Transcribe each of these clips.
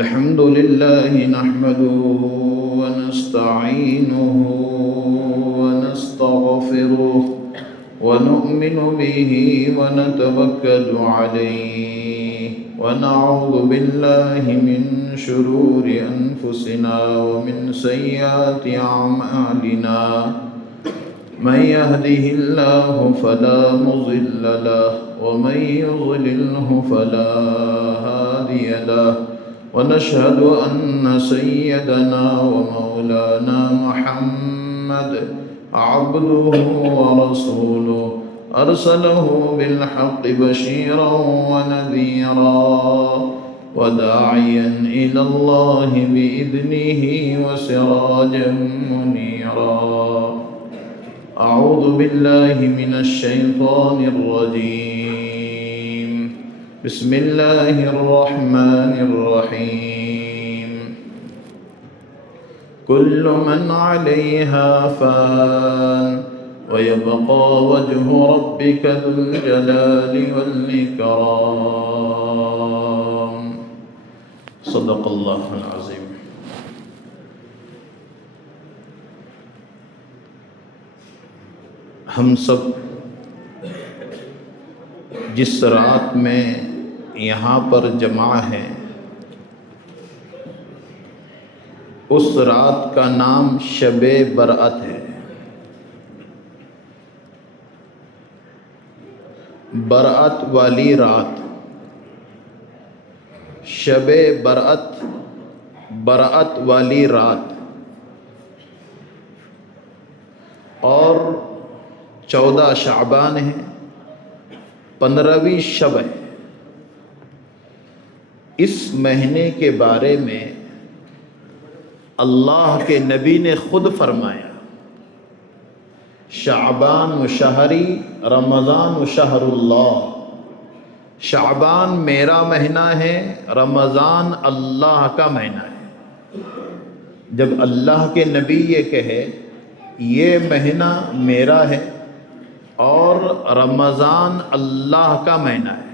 الحمد لله نحمده ونستعينه ونستغفره ونؤمن به ونتوكل عليه ونعوذ بالله من شرور أنفسنا ومن سيئات أعمالنا من يهده الله فلا مضل له ومن يضلله فلا هادي له ونشهد أن سيدنا ومولانا محمد عبده ورسوله أرسله بالحق بشيرا ونذيرا وداعيا إلى الله بإذنه وسراجا منيرا. أعوذ بالله من الشيطان الرجيم. بسم الله الرحمن الرحيم. كل من عليها فان ويبقى وجه ربك ذو الجلال والإكرام. صدق الله العظيم. ہم سب جس رات میں یہاں پر جمع ہیں اس رات کا نام شب برأت ہے. برأت والی رات، شب برأت، برأت والی رات. اور 14 شعبان ہے، 15ویں شب ہے. اس مہینے کے بارے میں اللہ کے نبی نے خود فرمایا، شعبان شہری رمضان شہر اللہ. شعبان میرا مہینہ ہے، رمضان اللہ کا مہینہ ہے. جب اللہ کے نبی یہ کہے یہ مہینہ میرا ہے اور رمضان اللہ کا مہینہ ہے،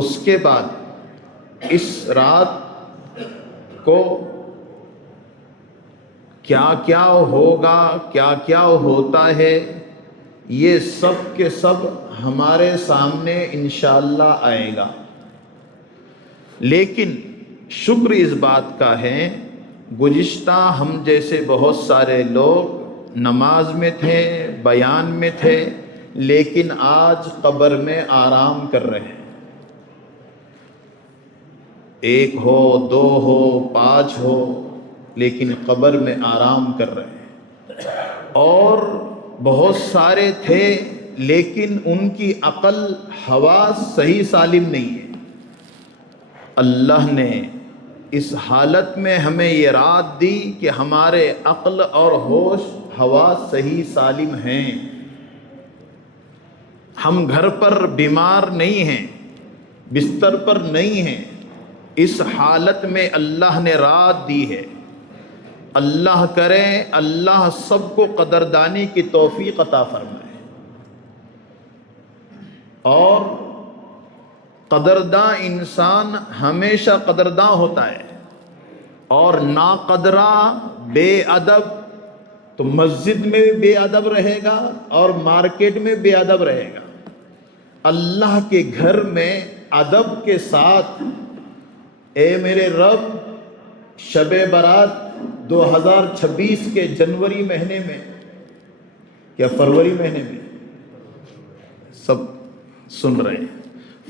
اس کے بعد اس رات کو کیا کیا ہوگا، کیا کیا ہوتا ہے، یہ سب کے سب ہمارے سامنے انشاءاللہ آئے گا. لیکن شکر اس بات کا ہے، گزشتہ ہم جیسے بہت سارے لوگ نماز میں تھے، بیان میں تھے، لیکن آج قبر میں آرام کر رہے ہیں. 1 ہو 2 ہو 5 ہو، لیکن قبر میں آرام کر رہے ہیں. اور بہت سارے تھے لیکن ان کی عقل حواس صحیح سالم نہیں ہے. اللہ نے اس حالت میں ہمیں یہ رات دی کہ ہمارے عقل اور ہوش حواس صحیح سالم ہیں. ہم گھر پر بیمار نہیں ہیں، بستر پر نہیں ہیں. اس حالت میں اللہ نے رات دی ہے. اللہ کرے اللہ سب کو قدردانی کی توفیق عطا فرمائے. اور قدرداں انسان ہمیشہ قدرداں ہوتا ہے، اور ناقدرہ بے ادب تو مسجد میں بھی بے ادب رہے گا اور مارکیٹ میں بے ادب رہے گا. اللہ کے گھر میں ادب کے ساتھ اے میرے رب شب برات 2026 کے جنوری مہینے میں یا فروری مہینے میں، سب سن رہے ہیں،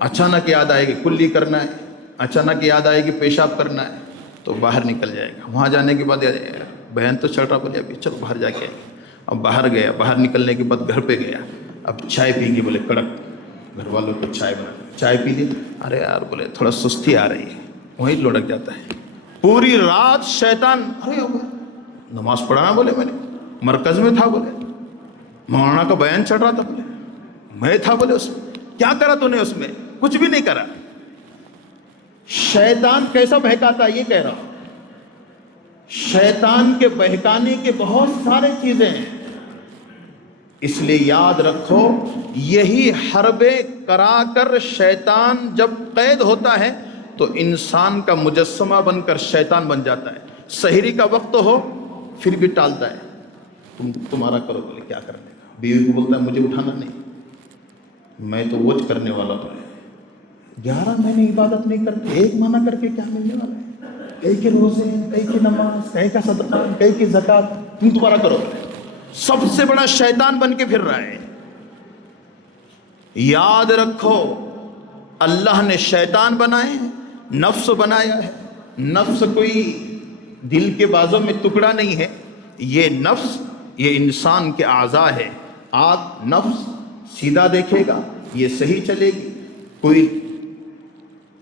اچانک یاد آئے گی کلی کرنا ہے، اچانک یاد آئے گی پیشاب کرنا ہے، تو باہر نکل جائے گا۔ وہاں جانے کے بعد یاد آئے گا بہن تو چل رہا، بولے ابھی چلو باہر جا کے آئے۔ اب باہر گیا، باہر نکلنے کے بعد گھر پہ گیا، اب چائے پی گی، بولے کڑک، گھر والوں کو چائے بنا، چائے پی لی، ارے یار بولے تھوڑا سستی آ رہی ہے، وہیں لڑک جاتا ہے۔ پوری رات شیطان، ارے نماز پڑھانا، بولے میں نے مرکز میں تھا، بولے مولانا کا بیان چڑھ رہا تھا، بولے میں تھا، بولے اس میں کیا کرا تو نے؟ اس میں کچھ بھی نہیں کرا۔ شیطان کیسا بہکاتا ہے یہ کہہ رہا ہوں۔ شیطان کے بہکانے کے بہت سارے چیزیں ہیں، اس لیے یاد رکھو یہی حربے کرا کر شیطان جب قید ہوتا ہے تو انسان کا مجسمہ بن کر شیطان بن جاتا ہے۔ سحری کا وقت ہو پھر بھی ٹالتا ہے، تمہارا کرو، بولے کیا کرنے کا؟ بیوی کو بولتا ہے مجھے اٹھانا نہیں، میں تو ووٹ کرنے والا ہوں۔ 11 مہینے عبادت نہیں کرتے، ایک مانا کر کے کیا ملنے والا ہے؟ کئی کے روزے، کئی کی نماز، کئی کا صدقہ، کئی کی زکات، تم دوبارہ کرو۔ سب سے بڑا شیطان بن کے پھر رہا ہے۔ یاد رکھو اللہ نے شیطان بنائے ہیں، نفس بنایا ہے۔ نفس کوئی دل کے بازوں میں ٹکڑا نہیں ہے، یہ نفس یہ انسان کے اعضاء ہے۔ آنکھ نفس سیدھا دیکھے گا، یہ صحیح چلے گی۔ کوئی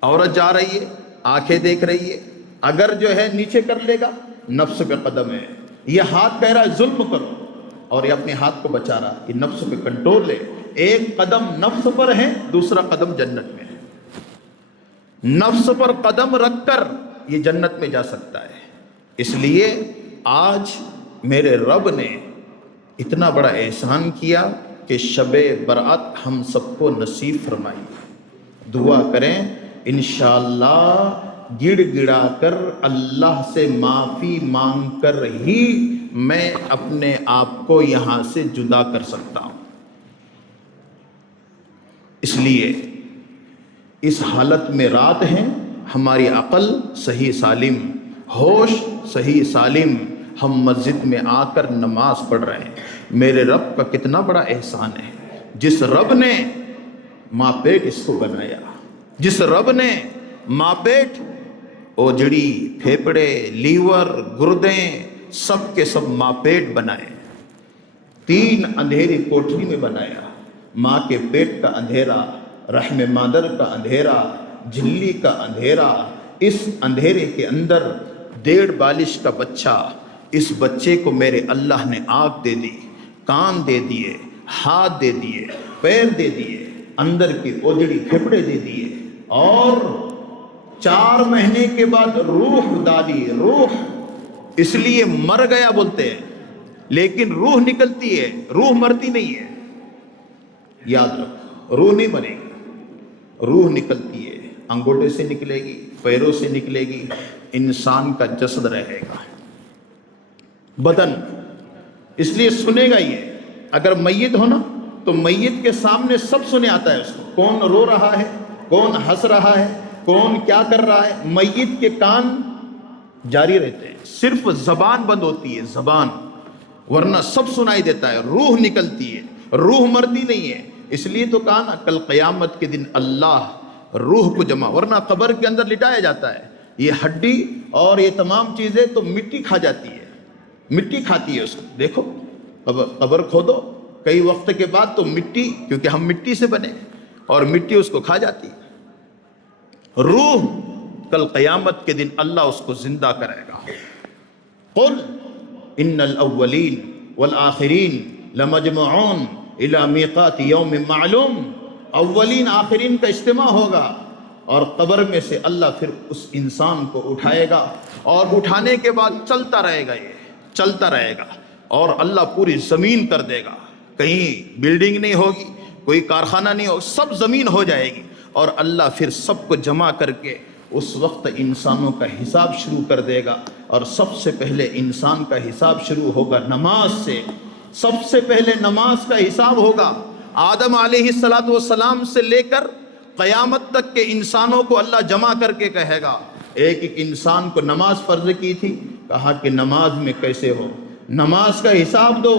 عورت جا رہی ہے، آنکھیں دیکھ رہی ہے، اگر جو ہے نیچے کر لے گا نفس کا قدم ہے۔ یہ ہاتھ کہہ رہا ہے ظلم کرو، اور یہ اپنے ہاتھ کو بچا رہا کہ نفس پہ کنٹرول لے۔ ایک قدم نفس پر ہے، دوسرا قدم جنت میں ہے۔ نفس پر قدم رکھ کر یہ جنت میں جا سکتا ہے۔ اس لیے آج میرے رب نے اتنا بڑا احسان کیا کہ شب برات ہم سب کو نصیب فرمائی۔ دعا کریں انشاءاللہ گڑ گڑا کر اللہ سے معافی مانگ کر ہی میں اپنے آپ کو یہاں سے جدا کر سکتا ہوں۔ اس لیے اس حالت میں رات ہیں، ہماری عقل صحیح سالم، ہوش صحیح سالم، ہم مسجد میں آ کر نماز پڑھ رہے ہیں۔ میرے رب کا کتنا بڑا احسان ہے، جس رب نے ماں پیٹ اس کو بنایا، جس رب نے ماں پیٹ اوجڑی، پھیپڑے، لیور، گردیں سب کے سب ماں پیٹ بنائے، 3 اندھیری کوٹری میں بنایا۔ ماں کے پیٹ کا اندھیرا، رحم مادر کا اندھیرا، جھلی کا اندھیرا، اس اندھیرے کے اندر 1.5 بالش کا بچہ، اس بچے کو میرے اللہ نے آنکھ دے دی، کان دے دیے، ہاتھ دے دیے، پیر دے دیے، اندر کی اوجڑی پھیپڑے دے دیے، اور 4 مہینے کے بعد روح ڈالی۔ روح اس لیے مر گیا بولتے ہیں، لیکن روح نکلتی ہے، روح مرتی نہیں ہے۔ یاد رکھو روح نہیں مرے گی، روح نکلتی ہے، انگوٹھے سے نکلے گی، پیروں سے نکلے گی، انسان کا جسد رہے گا، بدن۔ اس لیے سنے گا یہ، اگر میت ہو نا تو میت کے سامنے سب سنے آتا ہے اس کو، کون رو رہا ہے، کون ہنس رہا ہے، کون کیا کر رہا ہے۔ میت کے کان جاری رہتے ہیں، صرف زبان بند ہوتی ہے، زبان، ورنہ سب سنائی دیتا ہے۔ روح نکلتی ہے، روح مرتی نہیں ہے۔ اس لیے تو کہا نا کل قیامت کے دن اللہ روح کو جمع، ورنہ قبر کے اندر لٹایا جاتا ہے، یہ ہڈی اور یہ تمام چیزیں تو مٹی کھا جاتی ہے، مٹی کھاتی ہے اس کو۔ دیکھو قبر کھودو کئی وقت کے بعد تو مٹی، کیونکہ ہم مٹی سے بنے، اور مٹی اس کو کھا جاتی ہے۔ روح کل قیامت کے دن اللہ اس کو زندہ کرے گا۔ قل ان الاولین والآخرین لمجموعون الی میقات یوم معلوم۔ اولین آخرین کا اجتماع ہوگا، اور قبر میں سے اللہ پھر اس انسان کو اٹھائے گا، اور اٹھانے کے بعد چلتا رہے گا، یہ چلتا رہے گا، اور اللہ پوری زمین کر دے گا۔ کہیں بلڈنگ نہیں ہوگی، کوئی کارخانہ نہیں ہوگا، سب زمین ہو جائے گی، اور اللہ پھر سب کو جمع کر کے اس وقت انسانوں کا حساب شروع کر دے گا۔ اور سب سے پہلے انسان کا حساب شروع ہوگا نماز سے، سب سے پہلے نماز کا حساب ہوگا۔ آدم علیہ السلام سے لے کر قیامت تک کے انسانوں کو اللہ جمع کر کے کہے گا، ایک ایک انسان کو نماز فرض کی تھی، کہا کہ نماز میں کیسے ہو، نماز کا حساب دو۔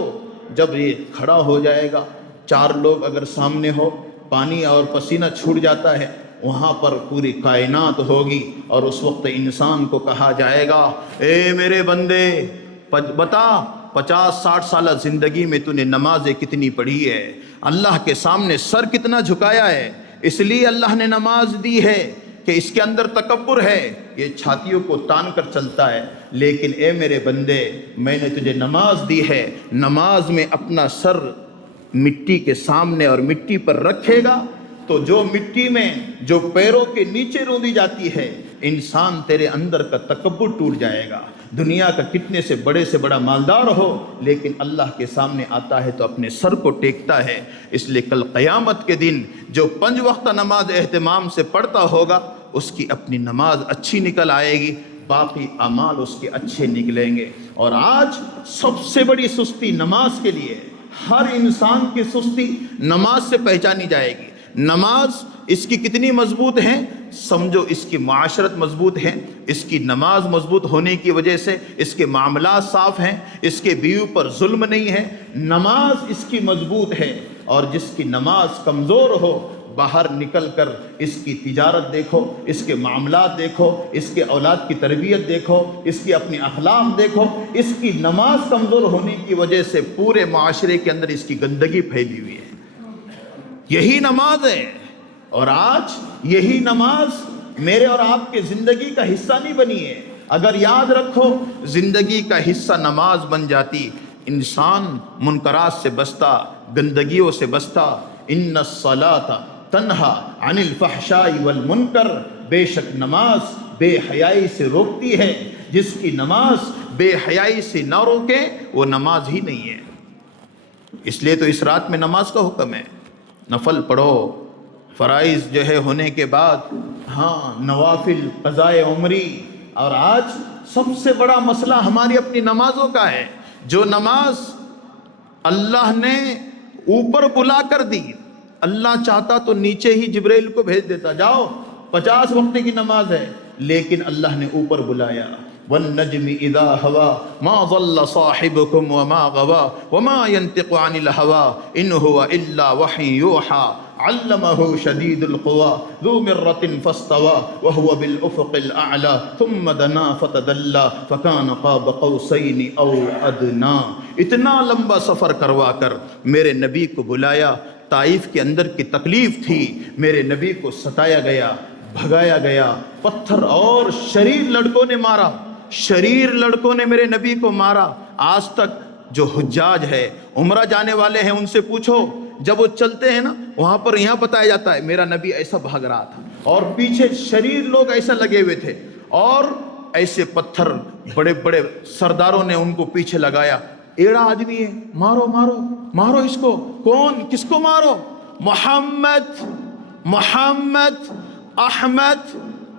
جب یہ کھڑا ہو جائے گا، 4 لوگ اگر سامنے ہو، پانی اور پسینہ چھوٹ جاتا ہے، وہاں پر پوری کائنات ہوگی، اور اس وقت انسان کو کہا جائے گا اے میرے بندے بتا 50-60 سالہ زندگی میں تو نے نمازیں کتنی پڑھی ہے، اللہ کے سامنے سر کتنا جھکایا ہے؟ اس لیے اللہ نے نماز دی ہے کہ اس کے اندر تکبر ہے، یہ چھاتیوں کو تان کر چلتا ہے، لیکن اے میرے بندے میں نے تجھے نماز دی ہے، نماز میں اپنا سر مٹی کے سامنے اور مٹی پر رکھے گا تو جو مٹی میں جو پیروں کے نیچے روندی جاتی ہے، انسان تیرے اندر کا تکبر ٹوٹ جائے گا۔ دنیا کا کتنے سے بڑا مالدار ہو، لیکن اللہ کے سامنے آتا ہے تو اپنے سر کو ٹیکتا ہے۔ اس لیے کل قیامت کے دن جو 5 وقت نماز اہتمام سے پڑھتا ہوگا، اس کی اپنی نماز اچھی نکل آئے گی، باقی اعمال اس کے اچھے نکلیں گے۔ اور آج سب سے بڑی سستی نماز کے لیے، ہر انسان کی سستی نماز سے پہچانی جائے گی۔ نماز اس کی کتنی مضبوط ہے؟ سمجھو اس کی معاشرت مضبوط ہے، اس کی نماز مضبوط ہونے کی وجہ سے اس کے معاملات صاف ہیں، اس کے بیوی پر ظلم نہیں ہے، نماز اس کی مضبوط ہے۔ اور جس کی نماز کمزور ہو، باہر نکل کر اس کی تجارت دیکھو، اس کے معاملات دیکھو، اس کے اولاد کی تربیت دیکھو، اس کی اپنی اخلاق دیکھو، اس کی نماز کمزور ہونے کی وجہ سے پورے معاشرے کے اندر اس کی گندگی پھیلی ہوئی ہے۔ یہی نماز ہے، اور آج یہی نماز میرے اور آپ کے زندگی کا حصہ نہیں بنی ہے۔ اگر یاد رکھو زندگی کا حصہ نماز بن جاتی، انسان منکرات سے بچتا، گندگیوں سے بچتا۔ ان الصلاۃ تنہا عن الفحشاء والمنکر، بے شک نماز بے حیائی سے روکتی ہے، جس کی نماز بے حیائی سے نہ روکے وہ نماز ہی نہیں ہے۔ اس لیے تو اس رات میں نماز کا حکم ہے، نفل پڑھو، فرائض جو ہے ہونے کے بعد نوافل، قضائے عمری۔ اور آج سب سے بڑا مسئلہ ہماری اپنی نمازوں کا ہے، جو نماز اللہ نے اوپر بلا کر دی، اللہ چاہتا تو نیچے ہی جبرائیل کو بھیج دیتا، جاؤ 50 وقت کی نماز ہے، لیکن اللہ نے اوپر بلایا۔ والنجم اذا ہوا ما ضل صاحبكم وما غوا وما ينطق عن الهوى ان هو الا وحي يوحى علمه شديد القوى ذو مرة فاستوى وهو بالافق الاعلى ثم دنا فتدلى فكان قاب قوسين او ادنى۔ اتنا لمبا سفر کروا کر میرے نبی کو بلایا، طائف کے اندر کی تکلیف تھی، میرے نبی کو ستایا گیا، بھگایا گیا، پتھر اور شریر لڑکوں نے مارا، شریر لڑکوں نے میرے نبی کو مارا۔ آج تک جو حجاج ہے، عمرہ جانے والے ہیں، ان سے پوچھو، جب وہ چلتے ہیں نا وہاں پر یہاں بتایا جاتا ہے میرا نبی ایسا بھاگ رہا تھا، اور پیچھے شریر لوگ ایسا لگے ہوئے تھے، اور ایسے پتھر بڑے بڑے سرداروں نے ان کو پیچھے لگایا۔ ایڑا آدمی ہے، مارو مارو مارو اس کو۔ کون؟ کس کو مارو؟ محمد محمد احمد،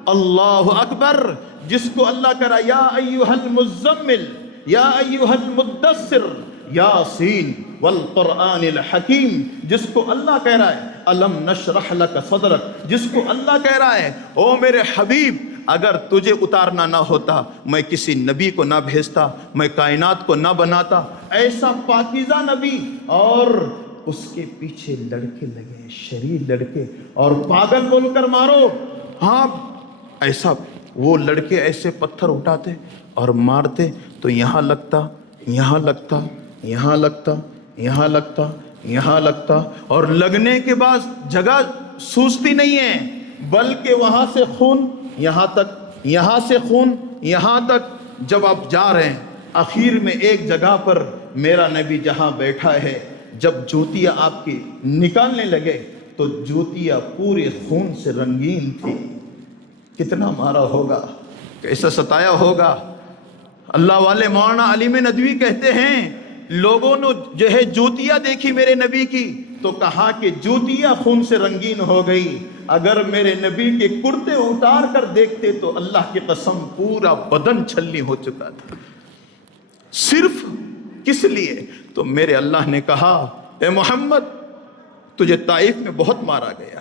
اللہ اکبر، جس کو اللہ کہہ رہا یا ایھا المزمل یا ایھا المدثر یاسین والقرآن الحکیم، جس کو اللہ کہہ رہا ہے الم نشرح لک صدرک، جس کو اللہ کہہ رہا ہے او میرے حبیب اگر تجھے اتارنا نہ ہوتا میں کسی نبی کو نہ بھیجتا، میں کائنات کو نہ بناتا۔ ایسا پاکیزہ نبی، اور اس کے پیچھے لڑکے لگے، شریر لڑکے، اور پاگل بول کر مارو۔ ہاں ایسا وہ لڑکے ایسے پتھر اٹھاتے اور مارتے تو یہاں لگتا، یہاں لگتا، یہاں لگتا، یہاں لگتا، یہاں لگتا، اور لگنے کے بعد جگہ سوزتی نہیں ہے، بلکہ وہاں سے خون یہاں تک، یہاں سے خون یہاں تک۔ جب آپ جا رہے ہیں آخر میں ایک جگہ پر میرا نبی جہاں بیٹھا ہے، جب جوتیاں آپ کی نکالنے لگے تو جوتیاں پورے خون سے رنگین تھی۔ کتنا مارا ہوگا، کیسا ستایا ہوگا۔ اللہ والے مولانا علیم ندوی کہتے ہیں لوگوں نے جو ہے جوتیاں دیکھی میرے نبی کی تو کہا کہ جوتیاں خون سے رنگین ہو گئی، اگر میرے نبی کے کرتے اتار کر دیکھتے تو اللہ کی قسم پورا بدن چھلنی ہو چکا تھا۔ صرف کس لیے؟ تو میرے اللہ نے کہا اے محمد تجھے طائف میں بہت مارا گیا،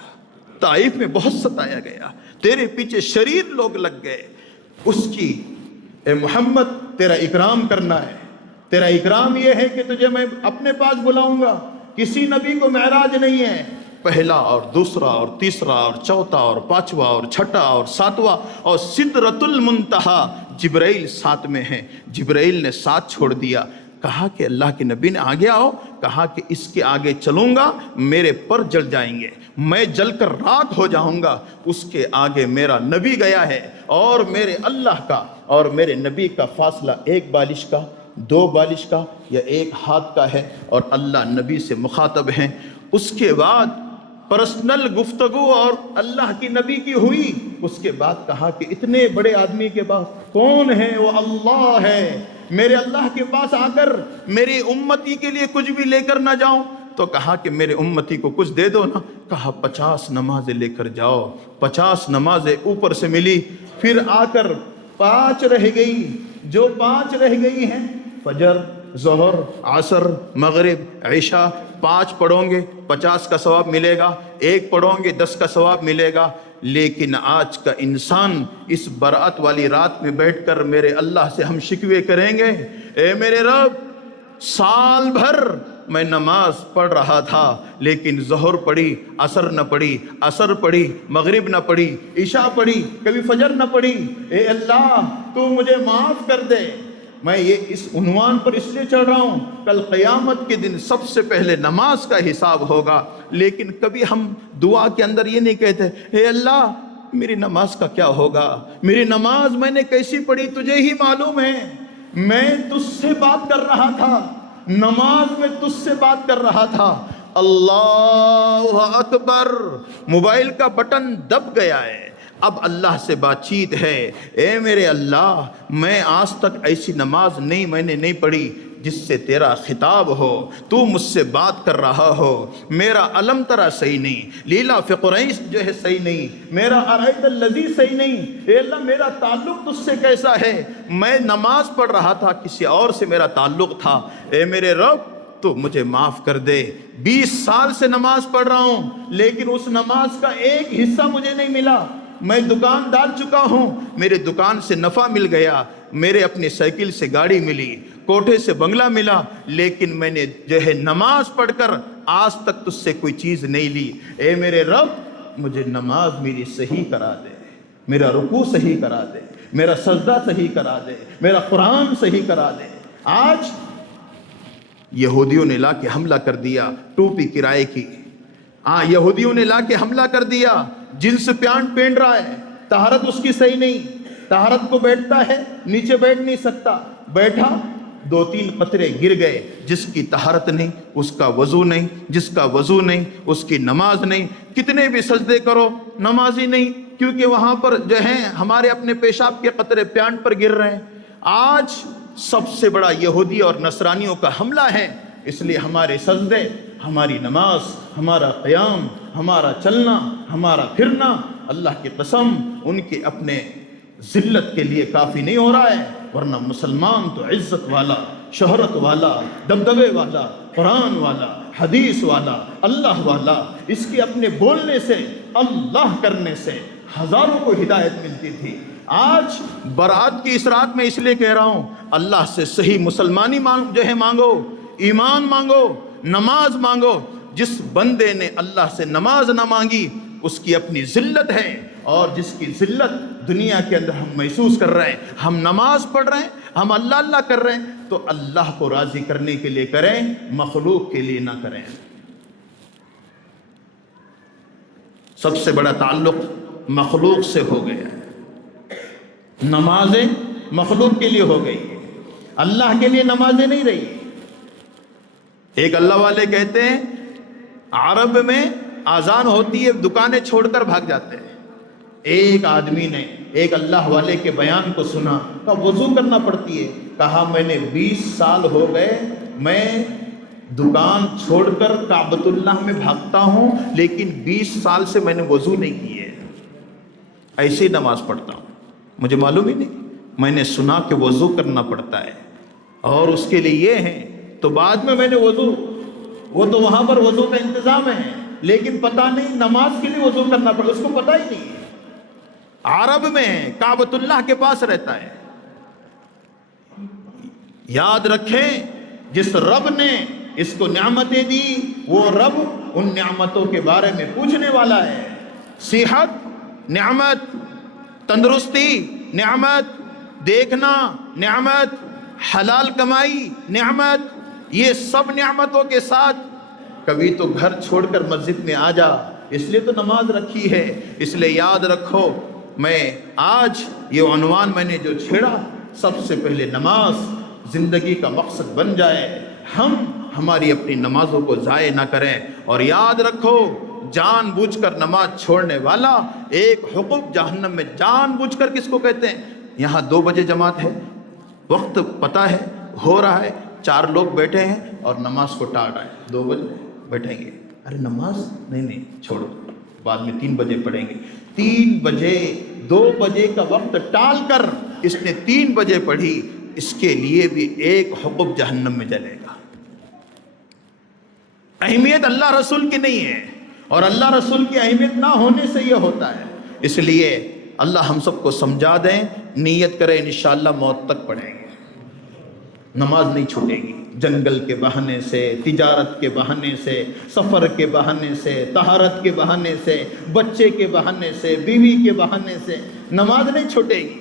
طائف میں بہت ستایا گیا، تیرے پیچھے شریر لوگ لگ گئے، اس کی اے محمد تیرا اکرام کرنا ہے۔ تیرا اکرام یہ ہے کہ تجھے میں اپنے پاس بلاؤں گا۔ کسی نبی کو معراج نہیں ہے، پہلا اور دوسرا اور تیسرا اور چوتھا اور پانچواں اور چھٹا اور ساتواں اور سدرۃ المنتہا، جبرائیل ساتھ میں ہیں۔ جبرائیل نے ساتھ چھوڑ دیا، کہا کہ اللہ کے نبی نے آگے آؤ، کہا کہ اس کے آگے چلوں گا میرے پر جل جائیں گے، میں جل کر راکھ ہو جاؤں گا۔ اس کے آگے میرا نبی گیا ہے، اور میرے اللہ کا اور میرے نبی کا فاصلہ ایک بالش کا، دو بالش کا یا ایک ہاتھ کا ہے، اور اللہ نبی سے مخاطب ہیں۔ اس کے بعد پرسنل گفتگو اور اللہ کی نبی کی ہوئی۔ اس کے بعد کہا کہ اتنے بڑے آدمی کے پاس کون ہے؟ وہ اللہ ہے۔ میرے اللہ کے پاس آ کر میری امتی کے لیے کچھ بھی لے کر نہ جاؤں، تو کہا کہ میرے امتی کو کچھ دے دو نا۔ کہا 50 نمازیں لے کر جاؤ۔ 50 نمازیں اوپر سے ملی، پھر آ کر 5 رہ گئی۔ جو 5 رہ گئی ہیں، فجر، ظہر، عصر، مغرب، عشاء، 5 پڑھو گے 50 کا ثواب ملے گا، 1 پڑھو گے 10 کا ثواب ملے گا۔ لیکن آج کا انسان اس برات والی رات میں بیٹھ کر میرے اللہ سے ہم شکوے کریں گے، اے میرے رب، سال بھر میں نماز پڑھ رہا تھا لیکن ظہر پڑھی، عصر نہ پڑھی، عصر پڑھی، مغرب نہ پڑھی، عشاء پڑھی، کبھی فجر نہ پڑھی، اے اللہ تو مجھے معاف کر دے۔ میں یہ اس عنوان پر اس لیے چڑھ رہا ہوں، کل قیامت کے دن سب سے پہلے نماز کا حساب ہوگا، لیکن کبھی ہم دعا کے اندر یہ نہیں کہتے اے اللہ میری نماز کا کیا ہوگا، میری نماز میں نے کیسی پڑھی تجھے ہی معلوم ہے، میں تجھ سے بات کر رہا تھا، نماز میں تجھ سے بات کر رہا تھا۔ اللہ اکبر، موبائل کا بٹن دب گیا ہے، اب اللہ سے بات چیت ہے۔ اے میرے اللہ، میں آج تک ایسی نماز میں نے نہیں پڑھی جس سے تیرا خطاب ہو، تو مجھ سے بات کر رہا ہو۔ میرا علم ترا صحیح نہیں، لیلا فی قریش جو ہے صحیح نہیں، میرا ارایت الذی صحیح نہیں۔ اے اللہ میرا تعلق تجھ سے کیسا ہے؟ میں نماز پڑھ رہا تھا، کسی اور سے میرا تعلق تھا۔ اے میرے رب تو مجھے معاف کر دے۔ 20 سال سے نماز پڑھ رہا ہوں لیکن اس نماز کا ایک حصہ مجھے نہیں ملا۔ میں دکان ڈال چکا ہوں، میرے دکان سے نفع مل گیا، میرے اپنی سائیکل سے گاڑی ملی، کوٹھے سے بنگلہ ملا، لیکن میں نے جو ہے نماز پڑھ کر آج تک تجھ سے کوئی چیز نہیں لی۔ اے میرے رب مجھے نماز میری صحیح کرا دے، میرا رکوع صحیح کرا دے، میرا سجدہ صحیح کرا دے، میرا قرآن صحیح کرا دے۔ آج یہودیوں نے لا کے حملہ کر دیا ٹوپی کرائے کی، یہودیوں نے لا کے حملہ کر دیا، جنس پیانٹ پہن رہا ہے، طہارت اس کی صحیح نہیں، طہارت کو بیٹھتا ہے نیچے بیٹھ نہیں سکتا، بیٹھا 2-3 قطرے گر گئے، جس کی طہارت نہیں اس کا وضو نہیں، جس کا وضو نہیں اس کی نماز نہیں، کتنے بھی سجدے کرو نمازی نہیں، کیونکہ وہاں پر جو ہیں ہمارے اپنے پیشاب کے قطرے پیانٹ پر گر رہے ہیں۔ آج سب سے بڑا یہودی اور نصرانیوں کا حملہ ہے، اس لیے ہمارے سجدے، ہماری نماز، ہمارا قیام، ہمارا چلنا، ہمارا پھرنا، اللہ کی قسم ان کے اپنے ذلت کے لیے کافی نہیں ہو رہا ہے، ورنہ مسلمان تو عزت والا، شہرت والا، دبدبے والا، قرآن والا، حدیث والا، اللہ والا، اس کے اپنے بولنے سے، اللہ کرنے سے ہزاروں کو ہدایت ملتی تھی۔ آج برات کی اس رات میں اس لیے کہہ رہا ہوں، اللہ سے صحیح مسلمانی جو ہے مانگو، ایمان مانگو، نماز مانگو۔ جس بندے نے اللہ سے نماز نہ مانگی اس کی اپنی ذلت ہے، اور جس کی ذلت دنیا کے اندر ہم محسوس کر رہے ہیں، ہم نماز پڑھ رہے ہیں، ہم اللہ اللہ کر رہے ہیں، تو اللہ کو راضی کرنے کے لیے کریں، مخلوق کے لیے نہ کریں۔ سب سے بڑا تعلق مخلوق سے ہو گیا ہے، نمازیں مخلوق کے لیے ہو گئی، اللہ کے لیے نمازیں نہیں رہی۔ ایک اللہ والے کہتے ہیں عرب میں اذان ہوتی ہے دکانیں چھوڑ کر بھاگ جاتے ہیں۔ ایک آدمی نے ایک اللہ والے کے بیان کو سنا، کہا وضو کرنا پڑتی ہے، کہا میں نے 20 سال ہو گئے میں دکان چھوڑ کر کعبۃ اللہ میں بھاگتا ہوں، لیکن 20 سال سے میں نے وضو نہیں کی ہے، ایسے نماز پڑھتا ہوں، مجھے معلوم ہی نہیں، میں نے سنا کہ وضو کرنا پڑتا ہے اور اس کے لیے یہ ہے، تو بعد میں نے وضو، وہ تو وہاں پر وضو کا انتظام ہے، لیکن پتہ نہیں نماز کے لیے وضو کرنا پڑتا، اس کو پتہ ہی نہیں ہے۔ عرب میں کعبۃ اللہ کے پاس رہتا ہے۔ یاد رکھیں جس رب نے اس کو نعمتیں دی وہ رب ان نعمتوں کے بارے میں پوچھنے والا ہے۔ صحت نعمت، تندرستی نعمت، دیکھنا نعمت، حلال کمائی نعمت، یہ سب نعمتوں کے ساتھ کبھی تو گھر چھوڑ کر مسجد میں آ جا، اس لیے تو نماز رکھی ہے۔ اس لیے یاد رکھو، میں آج یہ عنوان میں نے جو چھیڑا، سب سے پہلے نماز زندگی کا مقصد بن جائے، ہم ہماری اپنی نمازوں کو ضائع نہ کریں۔ اور یاد رکھو، جان بوجھ کر نماز چھوڑنے والا ایک حقوق جہنم میں۔ جان بوجھ کر کس کو کہتے ہیں؟ یہاں 2 بجے جماعت ہے، وقت پتہ ہے ہو رہا ہے، 4 لوگ بیٹھے ہیں اور نماز کو ٹال رہے ہیں، 2 بجے بیٹھیں گے، ارے نماز نہیں چھوڑو، بعد میں 3 بجے پڑھیں گے۔ 3 بجے 2 بجے کا وقت ٹال کر اس نے 3 بجے پڑھی، اس کے لیے بھی ایک حقوق جہنم میں جلے گا۔ اہمیت اللہ رسول کی نہیں ہے، اور اللہ رسول کی اہمیت نہ ہونے سے یہ ہوتا ہے۔ اس لیے اللہ ہم سب کو سمجھا دیں، نیت کریں انشاءاللہ موت تک پڑھیں گے، نماز نہیں چھوٹے گی۔ جنگل کے بہانے سے، تجارت کے بہانے سے، سفر کے بہانے سے، طہارت کے بہانے سے، بچے کے بہانے سے، بیوی کے بہانے سے نماز نہیں چھوٹے گی۔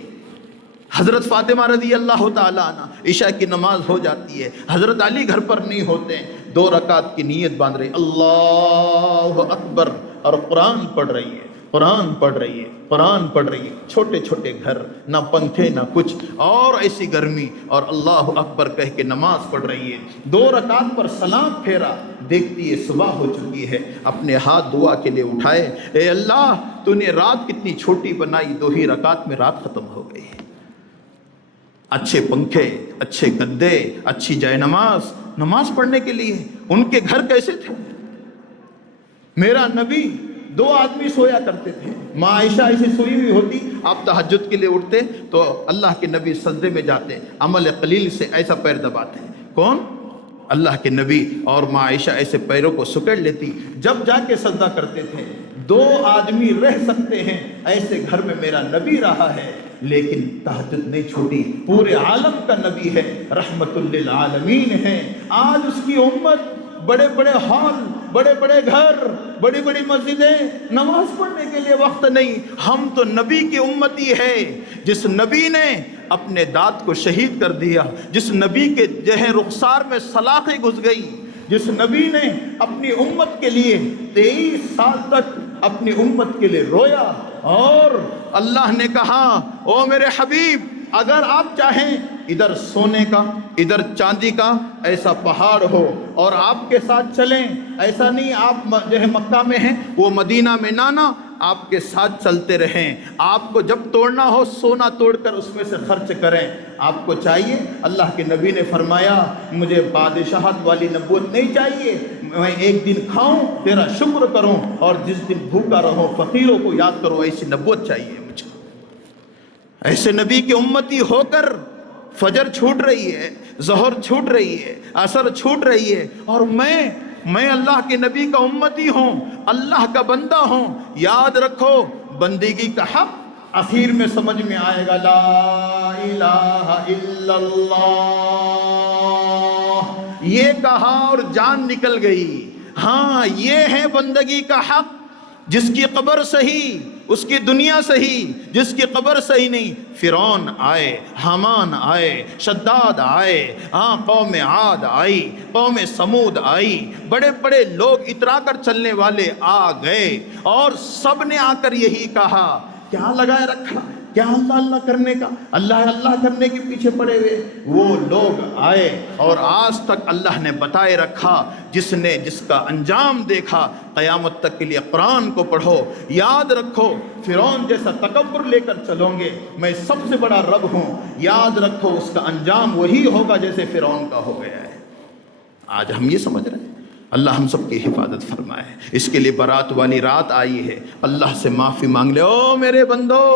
حضرت فاطمہ رضی اللہ تعالیٰ عنہ عشاء کی نماز ہو جاتی ہے، حضرت علی گھر پر نہیں ہوتے، 2 رکعت کی نیت باندھ رہی، اللہ اکبر، اور قرآن پڑھ رہی ہے، قرآن پڑھ رہی ہے، قرآن پڑھ رہی ہے۔ چھوٹے چھوٹے گھر، نہ پنکھے نہ کچھ، اور ایسی گرمی، اور اللہ اکبر کہہ کے نماز پڑھ رہی ہے۔ 2 رکعت پر سلام پھیرا، دیکھتی ہے صبح ہو چکی ہے، اپنے ہاتھ دعا کے لیے اٹھائے، اے اللہ تو نے رات کتنی چھوٹی بنائی، 2 ہی رکعت میں رات ختم ہو گئی۔ اچھے پنکھے، اچھے گدے، اچھی جائے نماز پڑھنے کے لیے۔ ان کے گھر کیسے تھے؟ میرا نبی 2 آدمی سویا کرتے تھے، ماں عائشہ ایسی سوئی ہوئی ہوتی، آپ تہجد کے لیے اٹھتے تو اللہ کے نبی سجدے میں جاتے، عمل قلیل سے ایسا پیر دباتے۔ کون؟ اللہ کے نبی، اور ماں عائشہ ایسے پیروں کو سکڑ لیتی، جب جا کے سجدہ کرتے تھے۔ 2 آدمی رہ سکتے ہیں، ایسے گھر میں میرا نبی رہا ہے، لیکن تہجد نہیں چھوٹی۔ پورے عالم کا نبی ہے، رحمت للعالمین ہے۔ آج اس کی امت بڑے بڑے ہال، بڑے بڑے گھر، بڑی بڑی مسجدیں، نماز پڑھنے کے لیے وقت نہیں۔ ہم تو نبی کی امتی ہے، جس نبی نے اپنے دانت کو شہید کر دیا، جس نبی کے رخسار میں سلاخیں گھس گئی، جس نبی نے اپنی امت کے لیے 23 سال تک اپنی امت کے لیے رویا، اور اللہ نے کہا او میرے حبیب، اگر آپ چاہیں ادھر سونے کا، ادھر چاندی کا ایسا پہاڑ ہو اور آپ کے ساتھ چلیں، ایسا نہیں آپ مکہ میں ہیں وہ مدینہ میں، نانا آپ کے ساتھ چلتے رہیں، آپ کو جب توڑنا ہو سونا توڑ کر اس میں سے خرچ کریں، آپ کو چاہیے۔ اللہ کے نبی نے فرمایا مجھے بادشاہت والی نبوت نہیں چاہیے، میں ایک دن کھاؤں تیرا شکر کروں، اور جس دن بھوکا رہوں فقیروں کو یاد کرو، ایسی نبوت چاہیے مجھے۔ ایسے نبی کی امتی ہو کر فجر چھوٹ رہی ہے، ظہر چھوٹ رہی ہے، عصر چھوٹ رہی ہے، اور میں اللہ کے نبی کا امتی ہوں، اللہ کا بندہ ہوں۔ یاد رکھو، بندگی کا حق آخر میں سمجھ میں آئے گا، لا الہ الا اللہ، یہ کہا اور جان نکل گئی۔ ہاں، یہ ہے بندگی کا حق۔ جس کی قبر صحیح اس کی دنیا صحیح، جس کی قبر صحیح نہیں، فرعون آئے، حامان آئے، شداد آئے، قوم عاد آئی، قوم سمود آئی، بڑے بڑے لوگ اترا کر چلنے والے آ گئے، اور سب نے آ کر یہی کہا، کیا لگائے رکھا، کیا اللہ اللہ کرنے کا، اللہ اللہ کرنے کے پیچھے پڑے ہوئے۔ وہ لوگ آئے اور آج تک اللہ نے بتائے رکھا، جس نے جس کا انجام دیکھا، قیامت تک کے لیے قرآن کو پڑھو۔ یاد رکھو، فرعون جیسا تکبر لے کر چلو گے، میں سب سے بڑا رب ہوں، یاد رکھو اس کا انجام وہی ہوگا جیسے فرعون کا ہو گیا ہے۔ آج ہم یہ سمجھ رہے ہیں، اللہ ہم سب کی حفاظت فرمائے۔ اس کے لیے برات والی رات آئی ہے، اللہ سے معافی مانگ لے۔ او میرے بندو،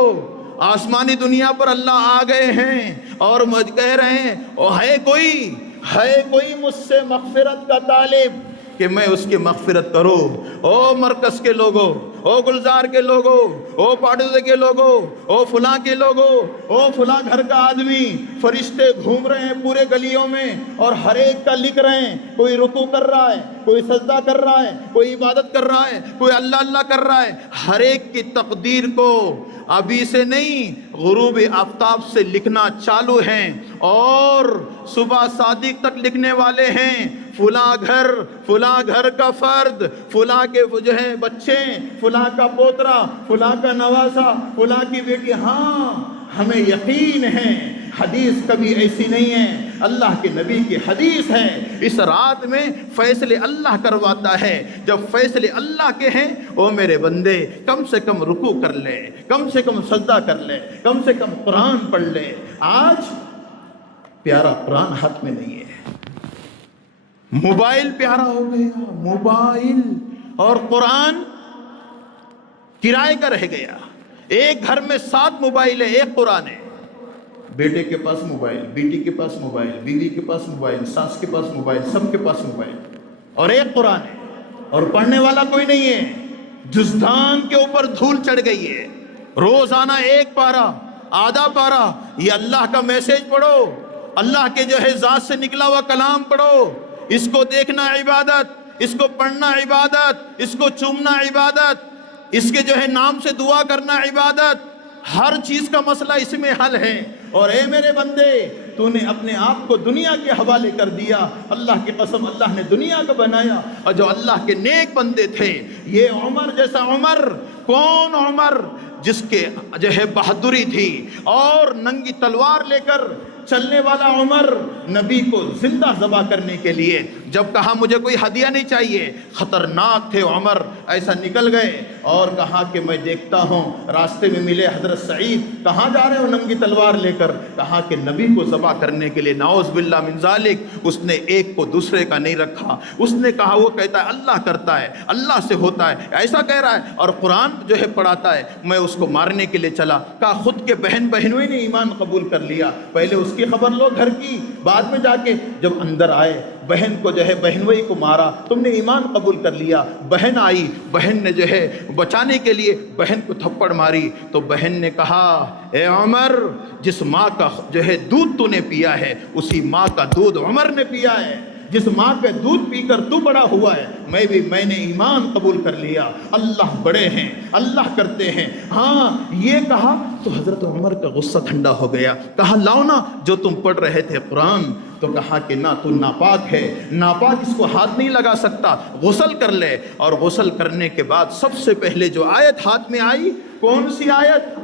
آسمانی دنیا پر اللہ آ گئے ہیں اور مجھ کہہ رہے ہیں، او ہے کوئی مجھ سے مغفرت کا طالب کہ میں اس کی مغفرت کروں۔ او مرکز کے لوگوں، او گلزار کے لوگوں، او پاٹوزے کے لوگوں، او فلاں کے لوگوں، او فلاں گھر کا آدمی، فرشتے گھوم رہے ہیں پورے گلیوں میں اور ہر ایک کا لکھ رہے ہیں، کوئی رکوع کر رہا ہے، کوئی سجدہ کر رہا ہے، کوئی عبادت کر رہا ہے، کوئی اللہ اللہ کر رہا ہے، ہر ایک کی تقدیر کو ابھی سے نہیں غروب آفتاب سے لکھنا چالو ہیں، اور صبح صادق تک لکھنے والے ہیں، فلاں گھر کا فرد، فلاں کے جو ہے بچے، فلاں کا پوترا، فلاں کا نواسا، فلاں کی بیٹی۔ ہاں ہمیں یقین ہے، حدیث کبھی ایسی نہیں ہے، اللہ کے نبی کی حدیث ہے، اس رات میں فیصلے اللہ کرواتا ہے۔ جب فیصلے اللہ کے ہیں، او میرے بندے کم سے کم رکوع کر لے، کم سے کم سجدہ کر لے، کم سے کم قرآن پڑھ لے۔ آج پیارا قرآن ہاتھ میں نہیں ہے، موبائل پیارا ہو گیا، موبائل اور قرآن کرائے کا رہ گیا۔ ایک گھر میں 7 موبائل ہے، ایک قرآن ہے۔ بیٹے کے پاس موبائل، بیٹی کے پاس موبائل، بیوی کے پاس موبائل، ساس کے پاس موبائل، سب کے پاس موبائل، اور ایک قرآن ہے، اور پڑھنے والا کوئی نہیں ہے۔ جزدان کے اوپر دھول چڑھ گئی ہے، روزانہ ایک پارہ، آدھا پارہ، یہ اللہ کا میسج پڑھو، اللہ کے جو ہے ذات سے نکلا ہوا کلام پڑھو، اس کو دیکھنا عبادت، اس کو پڑھنا عبادت، اس کو چومنا عبادت، اس کے جو ہے نام سے دعا کرنا عبادت، ہر چیز کا مسئلہ اس میں حل ہے۔ اور اے میرے بندے، تو نے اپنے آپ کو دنیا کے حوالے کر دیا۔ اللہ کی قسم، اللہ نے دنیا کو بنایا، اور جو اللہ کے نیک بندے تھے، یہ عمر جیسا عمر، کون عمر جس کے جو ہے بہادری تھی اور ننگی تلوار لے کر چلنے والا عمر، نبی کو زندہ ذبح کرنے کے لیے جب کہا مجھے کوئی ہدیہ نہیں چاہیے، خطرناک تھے عمر، ایسا نکل گئے اور کہا کہ میں دیکھتا ہوں، راستے میں ملے حضرت سعید، کہاں جا رہے ہو ننگی تلوار لے کر؟ کہا کہ نبی کو ذبح کرنے کے لیے، نعوذ باللہ من ذالک، اس نے ایک کو دوسرے کا نہیں رکھا، اس نے کہا وہ کہتا ہے اللہ کرتا ہے، اللہ سے ہوتا ہے، ایسا کہہ رہا ہے، اور قرآن جو ہے پڑھاتا ہے، میں اس کو مارنے کے لیے چلا۔ کہا خود کے بہنوئی نے ایمان قبول کر لیا، پہلے اس کی خبر لو گھر کی، بعد میں جا کے جب اندر آئے بہن کو جو ہے بہنوئی کو مارا، تم نے ایمان قبول کر لیا۔ بہن آئی، بہن نے جو ہے بچانے کے لیے بہن کو تھپڑ ماری، تو بہن نے کہا اے عمر، جس ماں کا جو ہے دودھ تو نے پیا ہے، اسی ماں کا دودھ عمر نے پیا ہے، جس ماں کا دودھ پی کر تو بڑا ہوا ہے، میں نے ایمان قبول کر لیا، اللہ بڑے ہیں، اللہ کرتے ہیں۔ ہاں یہ کہا تو حضرت عمر کا غصہ ٹھنڈا ہو گیا، کہا لاؤ نا جو تم پڑھ رہے تھے قرآن، تو کہا کہ نہ، تو ناپاک ہے، ناپاک اس کو ہاتھ نہیں لگا سکتا، غسل کر لے۔ اور غسل کرنے کے بعد سب سے پہلے جو آیت ہاتھ میں آئی، کون سی آیت؟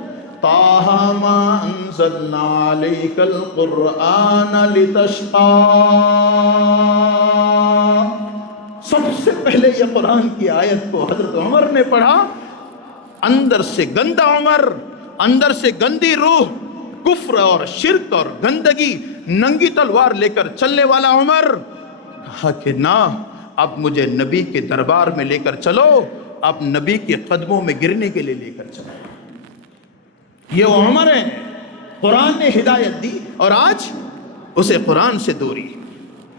طٰہ ما انزلنا علیک القرآن لتشقی۔ سب سے پہلے یہ قرآن کی آیت کو حضرت عمر نے پڑھا۔ اندر سے گندا عمر، اندر سے گندی روح، کفر اور شرک اور گندگی، ننگی تلوار لے کر چلنے والا عمر، کہا کہ نہ، اب مجھے نبی کے دربار میں لے کر چلو، اب نبی کے قدموں میں گرنے کے لیے لے کر چلو۔ یہ وہ عمر ہے، قرآن نے ہدایت دی، اور آج اسے قرآن سے دوری۔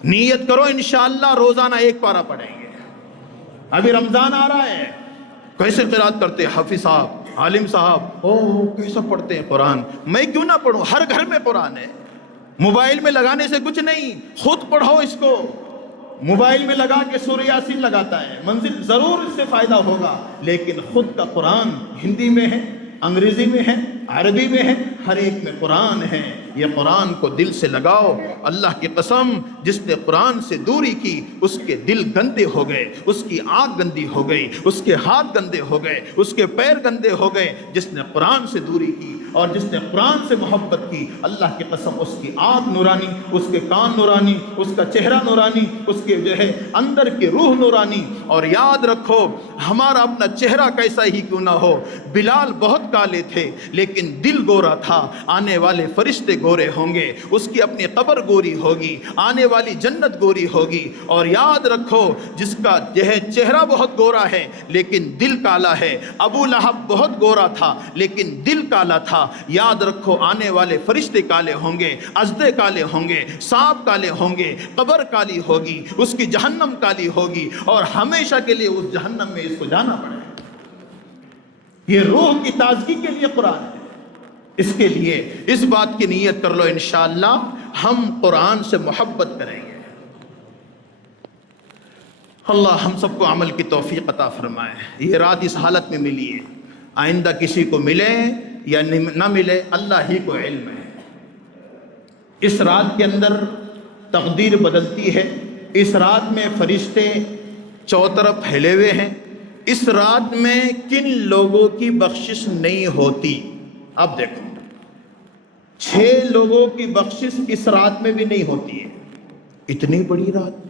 نیت کرو انشاءاللہ روزانہ ایک پارہ پڑھیں گے۔ ابھی رمضان آ رہا ہے، کیسے قرات کرتے حافظ صاحب، عالم صاحب، کیسا پڑھتے ہیں قرآن؟ میں کیوں نہ پڑھوں؟ ہر گھر میں قرآن ہے، موبائل میں لگانے سے کچھ نہیں، خود پڑھو اس کو۔ موبائل میں لگا کے سورہ یاسین لگاتا ہے، منزل ضرور اس سے فائدہ ہوگا، لیکن خود کا قرآن ہندی میں ہے، انگریزی میں ہے، عربی میں ہے، ہر ایک میں قرآن ہے۔ یہ قرآن کو دل سے لگاؤ۔ اللہ کی قسم، جس نے قرآن سے دوری کی اس کے دل گندے ہو گئے، اس کی آنکھ گندی ہو گئی، اس کے ہاتھ گندے ہو گئے، اس کے پیر گندے ہو گئے۔ جس نے قرآن سے دوری کی اور جس نے قرآن سے محبت کی، اللہ کی قسم اس کی آنکھ نورانی، اس کے کان نورانی، اس کا چہرہ نورانی، اس کے جو ہے اندر کی روح نورانی۔ اور یاد رکھو، ہمارا اپنا چہرہ کیسا ہی کیوں نہ ہو، بلال بہت کالے تھے لیکن دل گورا تھا۔ آنے والے فرشتے گورے ہوں گے، اس کی اپنی قبر گوری ہوگی، آنے والی جنت گوری ہوگی۔ اور یاد رکھو، جس کا جو ہے چہرہ بہت گورا ہے لیکن دل کالا ہے، ابو لہب بہت گورا تھا لیکن دل کالا تھا۔ یاد رکھو، آنے والے فرشتے کالے ہوں گے، اژدے کالے ہوں گے، سانپ کالے ہوں گے، قبر کالی ہوگی، اس کی جہنم کالی ہوگی، اور ہمیشہ کے لیے اس جہنم میں اس کو جانا پڑے۔ یہ روح کی تازگی کے لیے قرآن ہے. اس کے لیے اس بات کی نیت کر لو انشاءاللہ ہم قرآن سے محبت کریں گے. اللہ ہم سب کو عمل کی توفیق عطا فرمائے. یہ رات اس حالت میں ملی ہے، آئندہ کسی کو ملے یا نہ ملے اللہ ہی کو علم ہے. اس رات کے اندر تقدیر بدلتی ہے. اس رات میں فرشتے چوطرف پھیلے ہوئے ہیں. اس رات میں کن لوگوں کی بخشش نہیں ہوتی؟ اب دیکھو 6 لوگوں کی بخشش اس رات میں بھی نہیں ہوتی ہے. اتنی بڑی رات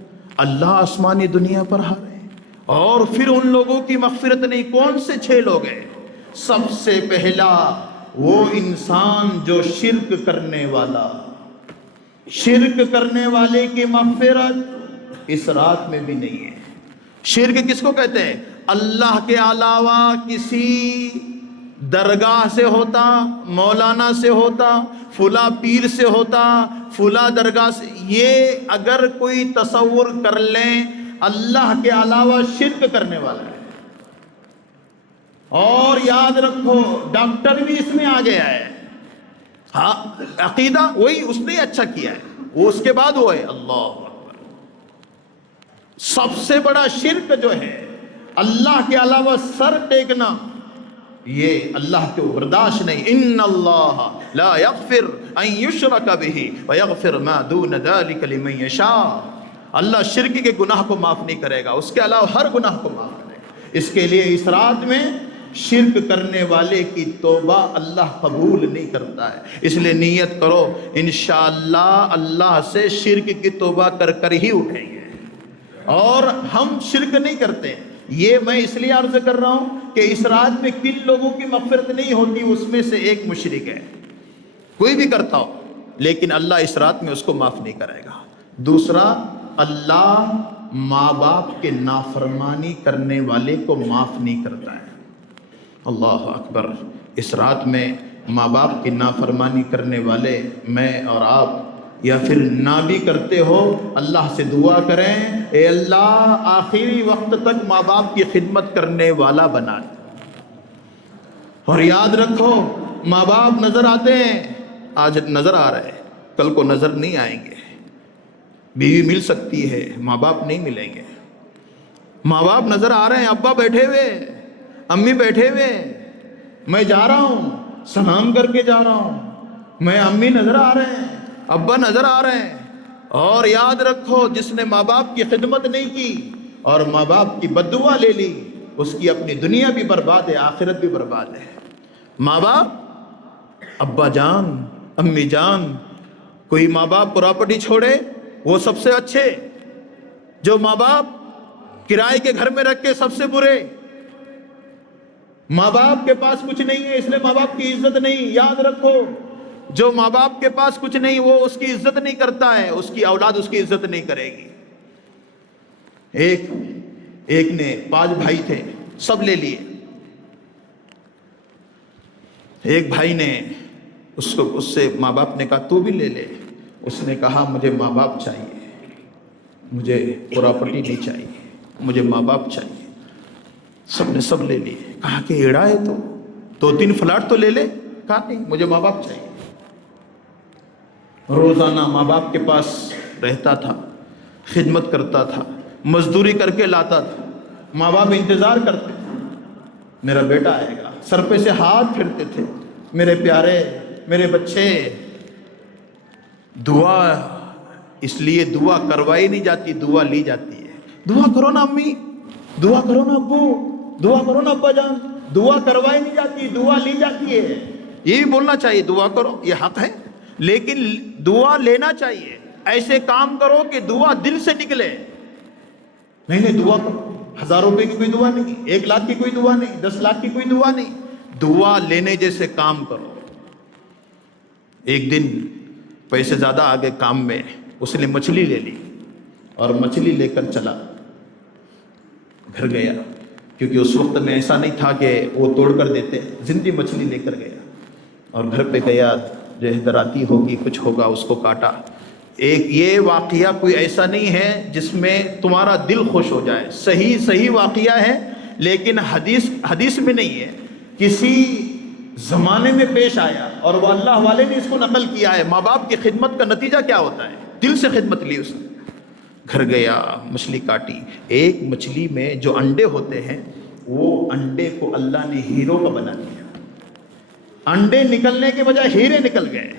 اللہ آسمانی دنیا پر آ رہے ہیں اور پھر ان لوگوں کی مغفرت نہیں. کون سے 6 لوگ ہیں؟ سب سے پہلا وہ انسان جو شرک کرنے والا. شرک کرنے والے کی مغفرت اس رات میں بھی نہیں ہے. شرک کس کو کہتے ہیں؟ اللہ کے علاوہ کسی درگاہ سے ہوتا، مولانا سے ہوتا، فلاں پیر سے ہوتا، فلاں درگاہ سے. یہ اگر کوئی تصور کر لیں اللہ کے علاوہ شرک کرنے والا ہے. اور یاد رکھو ڈاکٹر بھی اس میں آ گیا ہے. ہاں عقیدہ وہی اس نے اچھا کیا ہے، وہ اس کے بعد وہ ہے. اللہ اکبر. سب سے بڑا شرک جو ہے اللہ کے علاوہ سر ٹیکنا، یہ اللہ کو برداشت نہیں. ان اللہ لا یغفر ان یشرک بہ ویغفر ما دون ذلک لمن یشاء. اللہ شرک کے گناہ کو معاف نہیں کرے گا، اس کے علاوہ ہر گناہ کو معاف کرے گا. اس کے لیے اس رات میں شرک کرنے والے کی توبہ اللہ قبول نہیں کرتا ہے. اس لیے نیت کرو انشاءاللہ اللہ سے شرک کی توبہ کر کر ہی اٹھیں گے. اور ہم شرک نہیں کرتے. یہ میں اس لیے عرض کر رہا ہوں کہ اس رات میں کن لوگوں کی مغفرت نہیں ہوتی. اس میں سے ایک مشرک ہے، کوئی بھی کرتا ہو لیکن اللہ اس رات میں اس کو معاف نہیں کرے گا. دوسرا اللہ ماں باپ کے نافرمانی کرنے والے کو معاف نہیں کرتا ہے. اللہ اکبر. اس رات میں ماں باپ کی نافرمانی کرنے والے میں اور آپ یا پھر نہ بھی کرتے ہو اللہ سے دعا کریں اے اللہ آخری وقت تک ماں باپ کی خدمت کرنے والا بنا دے. اور یاد رکھو ماں باپ نظر آتے ہیں، آج نظر آ رہے ہیں کل کو نظر نہیں آئیں گے. بیوی مل سکتی ہے، ماں باپ نہیں ملیں گے. ماں باپ نظر آ رہے ہیں، ابا بیٹھے ہوئے، امی بیٹھے ہوئے، میں جا رہا ہوں سلام کر کے جا رہا ہوں، میں امی نظر آ رہے ہیں، ابا نظر آ رہے ہیں. اور یاد رکھو جس نے ماں باپ کی خدمت نہیں کی اور ماں باپ کی بد دعا لے لی اس کی اپنی دنیا بھی برباد ہے، آخرت بھی برباد ہے. ماں باپ، ابا جان، امی جان، کوئی ماں باپ پراپرٹی چھوڑے وہ سب سے اچھے، جو ماں باپ کرائے کے گھر میں رکھ کے سب سے برے. ماں باپ کے پاس کچھ نہیں ہے اس لیے ماں باپ کی عزت نہیں. یاد رکھو جو ماں باپ کے پاس کچھ نہیں وہ اس کی عزت نہیں کرتا ہے، اس کی اولاد اس کی عزت نہیں کرے گی. ایک نے 5 بھائی تھے، سب لے لیے. ایک بھائی نے اس سے ماں باپ نے کہا تو بھی لے لے. اس نے کہا مجھے ماں باپ چاہیے، مجھے پراپرٹی نہیں چاہیے، مجھے ماں باپ چاہیے. سب نے سب لے لیے. کہا کہ ایڑا ہے تو 2-3 فلاٹ تو لے لے. کہا نہیں مجھے ماں باپ چاہیے. روزانہ ماں باپ کے پاس رہتا تھا، خدمت کرتا تھا، مزدوری کر کے لاتا تھا. ماں باپ انتظار کرتے تھے میرا بیٹا آئے گا، سر پہ سے ہاتھ پھرتے تھے میرے پیارے میرے بچے. دعا اس لیے دعا کروائی نہیں جاتی، دعا لی جاتی ہے. دعا کرو نا امی، دعا کرو نا ابو، دعا کرو نا ابا جان. دعا کروائی نہیں جاتی، دعا لی جاتی ہے. یہ بھی بولنا چاہیے دعا کرو، یہ حق ہے، لیکن دعا لینا چاہیے. ایسے کام کرو کہ دعا دل سے نکلے. نہیں دعا کرو، 1000 روپے کی کوئی دعا نہیں، 1 لاکھ کی کوئی دعا نہیں، 10 لاکھ کی کوئی دعا نہیں. دعا لینے جیسے کام کرو. ایک دن پیسے زیادہ آگے کام میں، اس نے مچھلی لے لی اور مچھلی لے کر چلا گھر گیا، کیونکہ اس وقت میں ایسا نہیں تھا کہ وہ توڑ کر دیتے، زندہ مچھلی لے کر گیا اور گھر پہ گیا. جو دراتی ہوگی کچھ ہوگا اس کو کاٹا. یہ واقعہ کوئی ایسا نہیں ہے جس میں تمہارا دل خوش ہو جائے. صحیح واقعہ ہے لیکن حدیث میں نہیں ہے. کسی زمانے میں پیش آیا اور وہ اللہ والے نے اس کو نقل کیا ہے۔ ماں باپ کی خدمت کا نتیجہ کیا ہوتا ہے؟ دل سے خدمت لی اس نے، گھر گیا، مچھلی کاٹی۔ ایک مچھلی میں جو انڈے ہوتے ہیں وہ انڈے کو اللہ نے ہیروں کا بنا دیا، انڈے نکلنے کے بجائے ہیرے نکل گئے۔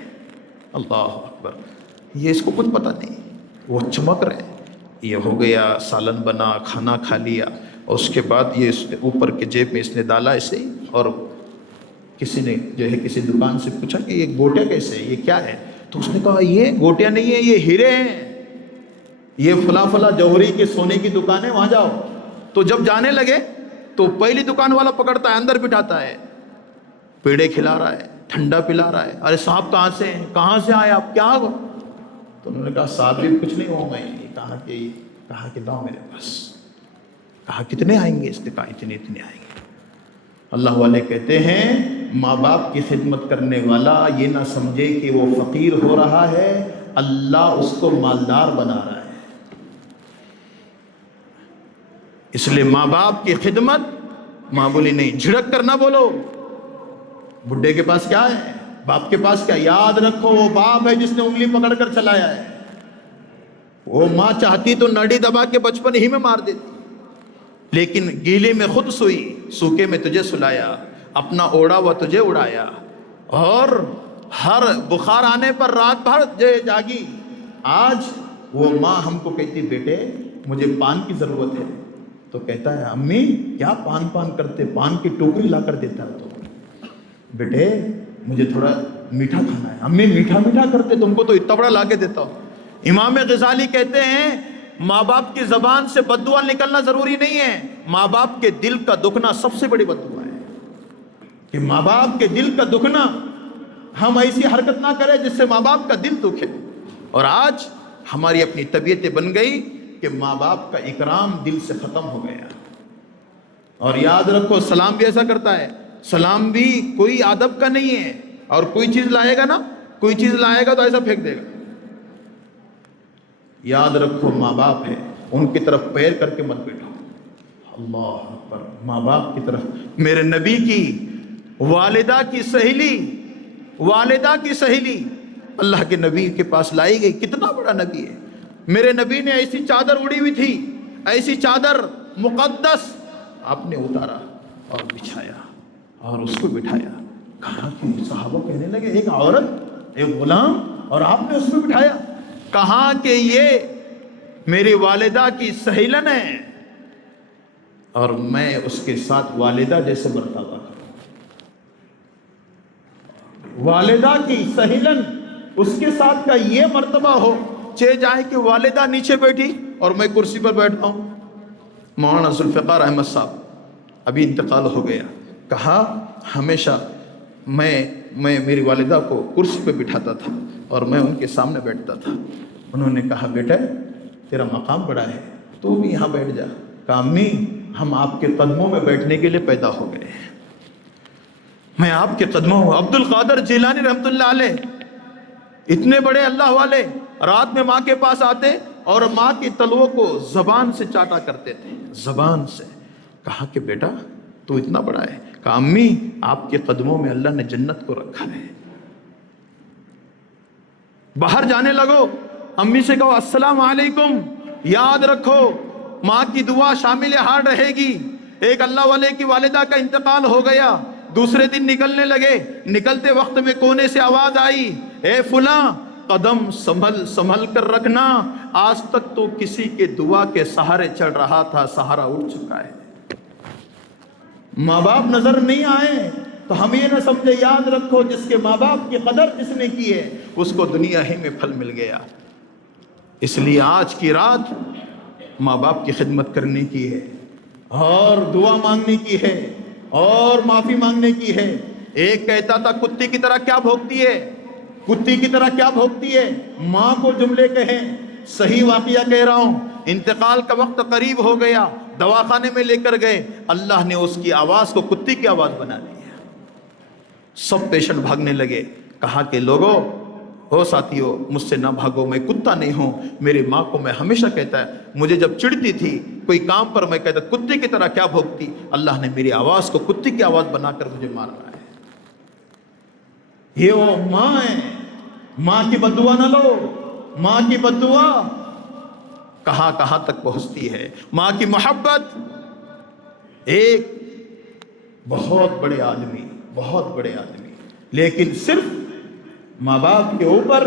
اللہ اکبر، یہ اس کو کچھ پتہ نہیں، وہ چمک رہے۔ یہ ہو گیا، سالن بنا، کھانا کھا لیا، اور اس کے بعد یہ اس نے اوپر کے جیب میں اس نے ڈالا ایسے ہی۔ اور کسی نے جو ہے کسی دکان سے پوچھا کہ یہ گوٹیا کیسے ہے، یہ کیا ہے؟ تو اس نے کہا یہ گوٹیا نہیں ہے، یہ ہیرے ہیں، یہ فلاں فلاں جوہری کے سونے کی دکان ہے، وہاں جاؤ۔ تو جب جانے لگے تو پہلی دکان والا پکڑتا ہے، اندر بٹھاتا ہے، پیڑے کھلا رہا ہے، ٹھنڈا پلا رہا ہے۔ ارے صاحب کہاں سے ہیں؟ کہاں سے آئے آپ؟ کیا ہوا؟ تو انہوں نے کہا صاحب بھی کچھ نہیں ہوں میں۔ کہا کہ لاؤ میرے پاس۔ کہا کتنے آئیں گے؟ اس نے کہا اتنے آئیں گے۔ اللہ والے کہتے ہیں ماں باپ کی خدمت کرنے والا یہ نہ سمجھے کہ وہ فقیر ہو رہا ہے، اللہ اس کو مالدار بنا رہا ہے۔ اس لیے ماں باپ کی خدمت معمولی نہیں، جھڑک کر نہ بولو بڈھے کے پاس کیا ہے، باپ کے پاس کیا۔ یاد رکھو وہ باپ ہے جس نے انگلی پکڑ کر چلایا ہے، وہ ماں چاہتی تو نڑی دبا کے بچپن ہی میں مار دیتی، لیکن گیلے میں خود سوئی، سوکھے میں تجھے سلایا، اپنا اوڑا ہوا تجھے اڑایا، اور ہر بخار آنے پر رات بھر جاگی۔ آج وہ ماں ہم کو کہتی بیٹے مجھے پان کی ضرورت ہے، تو کہتا ہے امی کیا پان کرتے، پان کی ٹوکری لا کر دیتا ہے تو بیٹے مجھے تھوڑا میٹھا کھانا ہے، امی میٹھا کرتے، تم کو تو اتنا بڑا لا کے دیتا ہوں۔ امام غزالی کہتے ہیں ماں باپ کی زبان سے بد دعا نکلنا ضروری نہیں ہے، ماں باپ کے دل کا دکھنا سب سے بڑی بد دعا ہے، کہ ماں باپ کے دل کا دکھنا، ہم ایسی حرکت نہ کریں جس سے ماں باپ کا دل دکھے۔ اور آج ہماری اپنی طبیعتیں بن گئی کہ ماں باپ کا اکرام دل سے ختم ہو گیا۔ اور یاد رکھو سلام بھی ایسا کرتا ہے، سلام بھی کوئی ادب کا نہیں ہے، اور کوئی چیز لائے گا نا، کوئی چیز لائے گا تو ایسا پھینک دے گا۔ یاد رکھو ماں باپ ہے، ان کی طرف پیر کر کے مت بیٹھو۔ اللہ اکبر، ماں باپ کی طرف۔ میرے نبی کی والدہ کی سہیلی اللہ کے نبی کے پاس لائی گئی، کتنا بڑا نبی ہے۔ میرے نبی نے ایسی چادر اڑی ہوئی تھی، ایسی چادر مقدس، آپ نے اتارا اور بچھایا اور اس کو بٹھایا۔ کہا کہ صحابہ کہنے لگے ایک عورت، ایک غلام، اور آپ نے اس کو بٹھایا۔ کہا کہ یہ میری والدہ کی سہیلن ہے، اور میں اس کے ساتھ والدہ جیسے برتاوا کروں۔ والدہ کی سہیلن، اس کے ساتھ کا یہ مرتبہ ہو، چاہے جائے کہ والدہ نیچے بیٹھی اور میں کرسی پر بیٹھا ہوں۔ مولانا ذوالفقار احمد صاحب ابھی انتقال ہو گیا، کہا ہمیشہ میں میری والدہ کو کرسی پہ بٹھاتا تھا اور میں ان کے سامنے بیٹھتا تھا۔ انہوں نے کہا بیٹا تیرا مقام بڑا ہے، تو بھی یہاں بیٹھ جا۔ کہا امی ہم آپ کے قدموں میں بیٹھنے کے لیے پیدا ہو گئے ہیں، میں آپ کے قدموں ہوں۔ عبد القادر جیلانی رحمۃ اللہ علیہ، اتنے بڑے اللہ والے، رات میں ماں کے پاس آتے اور ماں کی تلووں کو زبان سے چاٹا کرتے تھے، زبان سے۔ کہا کہ بیٹا تو اتنا بڑا ہے؟ کہا امی آپ کے قدموں میں اللہ نے جنت کو رکھا ہے۔ باہر جانے لگو، امی سے کہو السلام علیکم، یاد رکھو ماں کی دعا شامل حال رہے گی۔ ایک اللہ والے کی والدہ کا انتقال ہو گیا، دوسرے دن نکلنے لگے، نکلتے وقت میں کونے سے آواز آئی، اے فلاں قدم سنبھل کر رکھنا، آج تک تو کسی کے دعا کے سہارے چل رہا تھا، سہارا اٹھ چکا ہے۔ ماں باپ نظر نہیں آئے تو ہم یہ نہ سمجھے، یاد رکھو جس کے ماں باپ کی قدر جس نے کی ہے اس کو دنیا ہی میں پھل مل گیا۔ اس لیے آج کی رات ماں باپ کی خدمت کرنے کی ہے، اور دعا مانگنے کی ہے، اور معافی مانگنے کی ہے۔ ایک کہتا تھا کتی کی طرح کیا بھونکتی ہے، کتی کی طرح کیا بھونکتی ہے، ماں کو جملے کہیں۔ صحیح واقعہ کہہ رہا ہوں، انتقال کا وقت قریب ہو گیا، دواخانے میں لے کر گئے، اللہ نے اس کی آواز کو کتی کی آواز بنا دیا۔ سب پیشنٹ بھاگنے لگے، کہا کہ لوگوں ہو ساتھیو مجھ سے نہ بھاگو، میں کتا نہیں ہوں۔ میری ماں کو میں ہمیشہ کہتا ہے، مجھے جب چڑھتی تھی کوئی کام پر، میں کہتا کتے کی طرح کیا بھوکتی، اللہ نے میری آواز کو کتے کی آواز بنا کر مجھے مار رہا ہے۔ یہ وہ ماں ہے، ماں کی بددعا نہ لو۔ ماں کی بددعا کہاں کہاں تک پہنچتی ہے۔ ماں کی محبت، ایک بہت بڑے آدمی لیکن صرف ماں باپ کے اوپر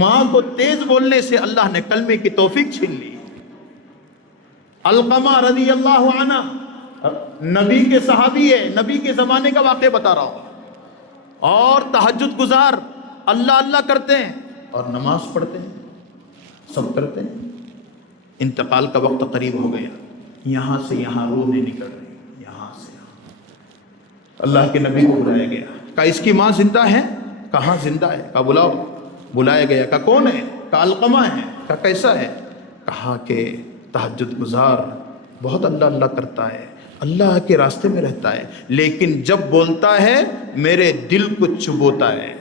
ماں کو تیز بولنے سے اللہ نے کلمے کی توفیق چھین لی۔ علقمہ رضی اللہ عنہ نبی کے صحابی ہے، نبی کے زمانے کا واقعہ بتا رہا ہوں، اور تہجد گزار، اللہ اللہ کرتے ہیں اور نماز پڑھتے ہیں، سب کرتے ہیں۔ انتقال کا وقت قریب ہو گیا، یہاں سے یہاں روح نہیں نکل رہی، یہاں سے یہاں۔ اللہ کے نبی کو بلایا گیا، کہا اس کی ماں زندہ ہے؟ کہاں زندہ ہے؟ کہا بلاؤ۔ بلایا گیا، کہا کون ہے؟ کہا علقمہ ہے۔ کہا کیسا ہے؟ کہا کہ تہجد گزار، بہت اللہ اللہ کرتا ہے، اللہ کے راستے میں رہتا ہے، لیکن جب بولتا ہے میرے دل کو چبوتا ہے،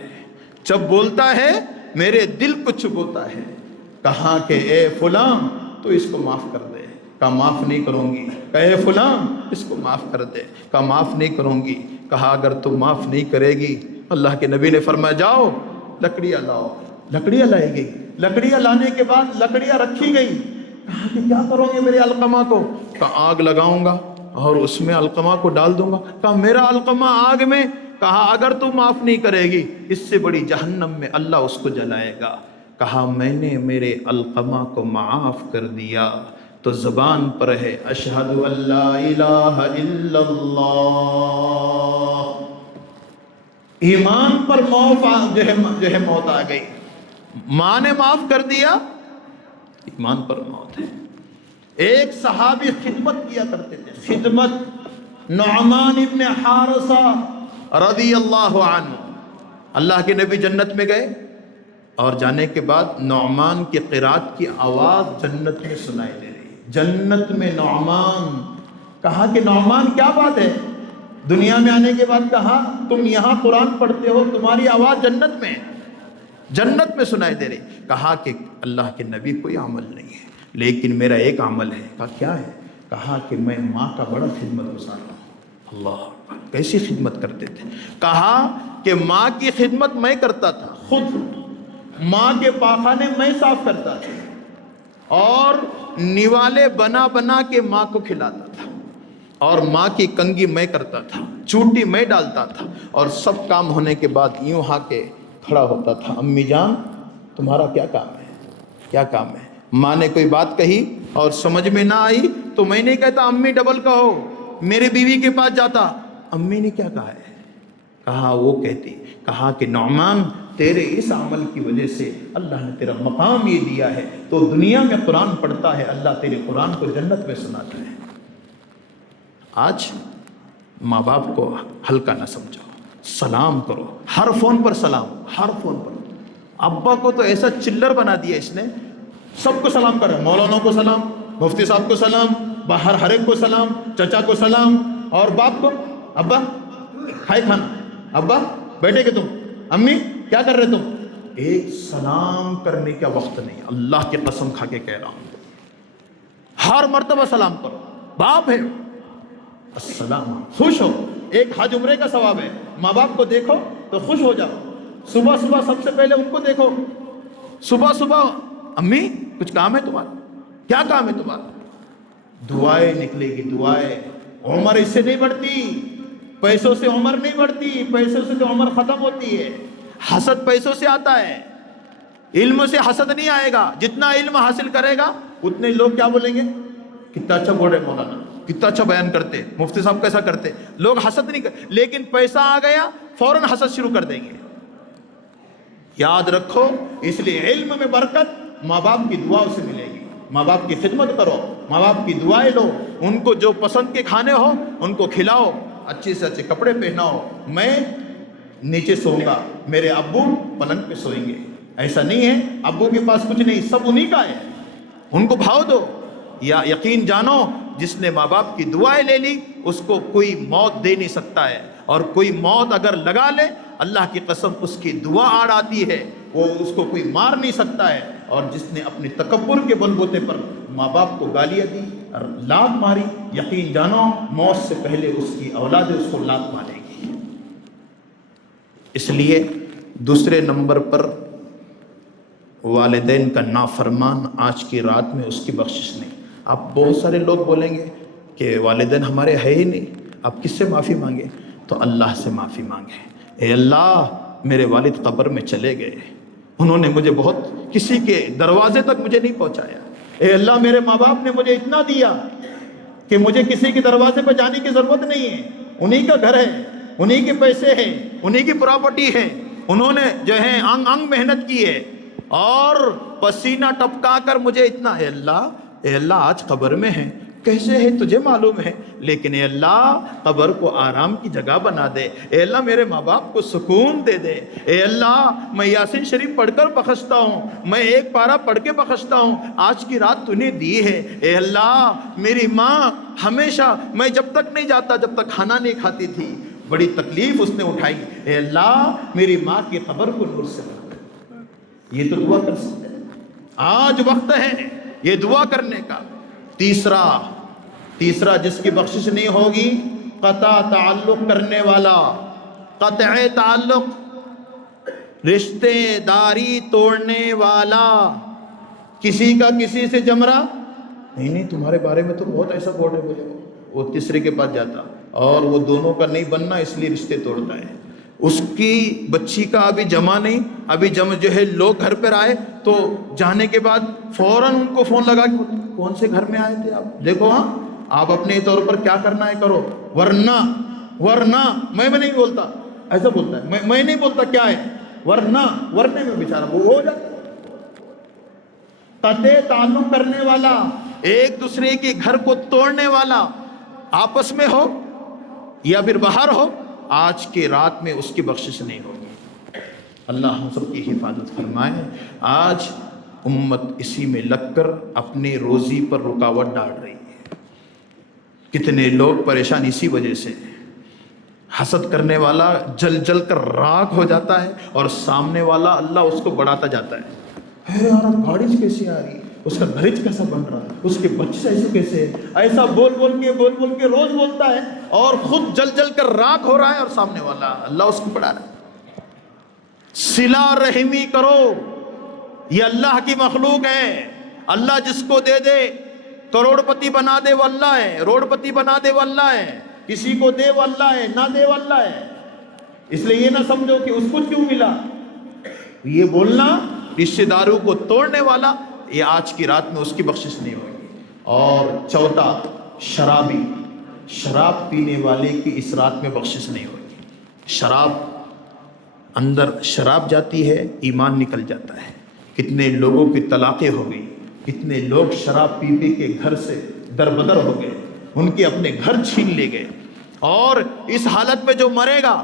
جب بولتا ہے میرے دل کو چبوتا ہے۔ کہا کہ اے فلاں تو اس کو معاف کر دے۔ کہا معاف نہیں کروں گی۔ کہا اے فلاں اس کو معاف کر دے۔ کہا معاف نہیں کروں گی۔ کہا اگر تو معاف نہیں کرے گی، اللہ کے نبی نے فرمایا جاؤ لکڑیاں لاؤ۔ لکڑیاں لائی گئی، لکڑیاں لانے کے بعد لکڑیاں رکھی گئی۔ کہا کہ کیا کرو گے میرے علقمہ کو؟ کہا آگ لگاؤں گا اور اس میں علقمہ کو ڈال دوں گا۔ کہا میرا علقمہ آگ میں؟ کہا اگر تو معاف نہیں کرے گی، اس سے بڑی جہنم میں اللہ اس کو جلائے گا۔ کہا میں نے میرے علقمہ کو معاف کر دیا تو زبان پر ہے اشہد ان لا الہ الا اللہ، ایمان پر جو ہے موت آ گئی۔ ماں نے معاف کر دیا، ایمان پر موت ہے۔ ایک صحابی خدمت کیا کرتے تھے، خدمت، نعمان ابن حارثہ رضی اللہ عنہ۔ اللہ کے نبی جنت میں گئے اور جانے کے بعد نعمان کی قرات کی آواز جنت میں سنائی دے رہی، جنت میں نعمان۔ کہا کہ نعمان کیا بات ہے؟ دنیا میں آنے کے بعد کہا تم یہاں قرآن پڑھتے ہو، تمہاری آواز جنت میں، جنت میں سنائی دے رہی۔ کہا کہ اللہ کے نبی کوئی عمل نہیں ہے، لیکن میرا ایک عمل ہے۔ کہا کیا ہے؟ کہا کہ میں ماں کا بڑا خدمت گزار ہوں۔ اللہ اکبر، کیسی خدمت کرتے تھے؟ کہا کہ ماں کی خدمت میں کرتا تھا، خود ماں کے پاخانے میں صاف کرتا تھا اور نوالے بنا بنا کے ماں کو کھلاتا تھا، اور ماں کی کنگھی میں کرتا تھا، چوٹی میں ڈالتا تھا، اور سب کام ہونے کے بعد یوں ہا کے کھڑا ہوتا تھا، امی جان تمہارا کیا کام ہے؟ کیا کام ہے؟ ماں نے کوئی بات کہی اور سمجھ میں نہ آئی تو میں نہیں کہتا امی ڈبل کہو، میرے بیوی کے پاس جاتا، امی نے کیا کہا ہے؟ کہا وہ کہتی، کہا کہ نعمان تیرے اس عمل کی وجہ سے اللہ نے تیرا مقام یہ دیا ہے، تو دنیا میں قرآن پڑھتا ہے، اللہ تیرے قرآن کو جنت میں سناتا ہے۔ آج ماں باپ کو ہلکا نہ سمجھو، سلام کرو، ہر فون پر سلام، ہر فون پر۔ ابا کو تو ایسا چلر بنا دیا اس نے، سب کو سلام کر رہا ہے، مولانا کو سلام، مفتی صاحب کو سلام، باہر ہر ایک کو سلام، چچا کو سلام، اور باپ کو ابا کھائے کھانا، ابا بیٹھے کہ تم، امی کیا کر رہے تم؟ ایک سلام کرنے کا وقت نہیں، اللہ کی قسم کھا کے کہہ رہا ہوں، ہر مرتبہ سلام کرو۔ باپ ہے السلام، خوش ہو، ایک حج عمرے کا ثواب ہے۔ ماں باپ کو دیکھو تو خوش ہو جاؤ، صبح صبح سب سے پہلے ان کو دیکھو، صبح صبح امی کچھ کام ہے تمہارا؟ کیا کام ہے تمہارا؟ دعائیں نکلے گی، دعائیں۔ عمر اس سے نہیں بڑھتی، پیسوں سے عمر نہیں بڑھتی، پیسوں سے تو عمر ختم ہوتی ہے۔ حسد پیسوں سے آتا ہے، علم سے حسد نہیں آئے گا۔ جتنا علم حاصل کرے گا اتنے لوگ کیا بولیں گے؟ کتنا اچھا بول رہے مولانا، کتنا اچھا بیان کرتے، مفتی صاحب کیسا کرتے۔ لوگ حسد نہیں کرتے، لیکن پیسہ آ گیا فوراً حسد شروع کر دیں گے۔ یاد رکھو، اس لیے علم میں برکت ماں باپ کی دعاؤں سے ملے گی۔ ماں باپ کی خدمت کرو، ماں باپ کی دعائیں لو، ان کو جو پسند کے کھانے ہو ان کو کھلاؤ، اچھے سے اچھے کپڑے پہناؤ۔ میں نیچے سوؤں گا، میرے ابو پلنگ پہ سوئیں گے، ایسا نہیں ہے ابو کے پاس کچھ نہیں، سب انہی کا ہے، ان کو بھاؤ دو۔ یا یقین جانو، جس نے ماں باپ کی دعائیں لے لی اس کو کوئی موت دے نہیں سکتا ہے، اور کوئی موت اگر لگا لے اللہ کی قسم اس کی دعا آڑ آتی ہے، وہ اس کو کوئی مار نہیں سکتا ہے۔ اور جس نے اپنے تکبر کے بل بوتے پر ماں باپ کو گالیاں دی اور لات ماری، یقین جانو موت سے پہلے اس کی اولاد اس کو لات مارے گی۔ اس لیے دوسرے نمبر پر والدین کا نافرمان آج کی رات میں اس کی بخشش نہیں۔ اب بہت سارے لوگ بولیں گے کہ والدین ہمارے ہے ہی نہیں، اب کس سے معافی مانگے؟ تو اللہ سے معافی مانگے۔ اے اللہ میرے والد قبر میں چلے گئے، انہوں نے مجھے بہت کسی کے دروازے تک مجھے نہیں پہنچایا۔ اے اللہ میرے ماں باپ نے مجھے اتنا دیا کہ مجھے کسی کے دروازے پہ جانے کی ضرورت نہیں ہے، انہی کا گھر ہے، انہی کے پیسے ہیں، انہی کی پراپرٹی ہے، انہوں نے جو ہے انگ انگ محنت کی ہے اور پسینہ ٹپکا کر مجھے اتنا۔ اے اللہ آج قبر میں ہے، کیسے ہے تجھے معلوم ہے، لیکن اے اللہ قبر کو آرام کی جگہ بنا دے۔ اے اللہ میرے ماں باپ کو سکون دے دے۔ اے اللہ میں یاسین شریف پڑھ کر بخشتا ہوں، میں ایک پارہ پڑھ کے بخشتا ہوں، آج کی رات تو نے دی ہے۔ اے اللہ میری ماں ہمیشہ، میں جب تک نہیں جاتا جب تک کھانا نہیں کھاتی تھی، بڑی تکلیف اس نے اٹھائی، اے اللہ میری ماں کی قبر کو نور سے بنا دے۔ یہ تو دعا کر سکتے ہیں، آج وقت ہے یہ دعا کرنے کا۔ تیسرا جس کی بخشش نہیں ہوگی، قطع تعلق کرنے والا، قطع تعلق، رشتے داری توڑنے والا، کسی کا کسی سے جمرا نہیں تمہارے بارے میں تو بہت ایسا بول رہے ہو، وہ تیسرے کے پاس جاتا اور وہ دونوں کا نہیں بننا اس لیے رشتے توڑتا ہے۔ اس کی بچی کا ابھی جمع نہیں، ابھی جو ہے لوگ گھر پر آئے تو جانے کے بعد فوراً ان کو فون لگا کہ کون سے گھر میں آئے تھے آپ، دیکھو ہاں آپ اپنے طور پر کیا کرنا ہے کرو، ورنہ میں نہیں بولتا، ایسا بولتا ہے، میں نہیں بولتا کیا ہے، ورنے میں بیچارہ وہ ہو جاتا ہے۔ قطع تعلق کرنے والا، ایک دوسرے کے گھر کو توڑنے والا، آپس میں ہو یا پھر باہر ہو، آج کی رات میں اس کی بخشش نہیں ہوگی۔ اللہ ہم سب کی حفاظت فرمائے۔ آج امت اسی میں لگ کر اپنی روزی پر رکاوٹ ڈال رہی ہے، کتنے لوگ پریشان اسی وجہ سے۔ حسد کرنے والا جل جل کر راکھ ہو جاتا ہے اور سامنے والا اللہ اس کو بڑھاتا جاتا ہے، اے یار گاڑی کیسی آ رہی ہے، اس کا گھرج کیسا بن رہا ہے، اس کے بچے ایسے کیسے ہے، ایسا بول بول کے روز بولتا ہے اور خود جل جل کر راکھ ہو رہا ہے اور سامنے والا اللہ اس کو بڑھا رہا ہے۔ صلہ رحمی کرو، یہ اللہ کی مخلوق ہے، اللہ جس کو دے دے، کروڑ پتی بنا دے وہ اللہ ہے، روڑ پتی بنا دے وہ اللہ ہے، کسی کو دے وہ اللہ ہے، نہ دے وہ اللہ ہے۔ اس لیے یہ نہ سمجھو کہ اس کو کیوں ملا، یہ بولنا رشتہ داروں کو توڑنے والا، یہ آج کی رات میں اس کی بخشش نہیں ہوگی۔ اور چوتھا شرابی، شراب پینے والے کی اس رات میں بخشش نہیں ہوگی۔ شراب، اندر شراب جاتی ہے ایمان نکل جاتا ہے، کتنے لوگوں کی طلاقیں ہو گئی، کتنے لوگ شراب پی پی کے گھر سے دربدر ہو گئے، ان کے اپنے گھر چھین لے گئے۔ اور اس حالت میں جو مرے گا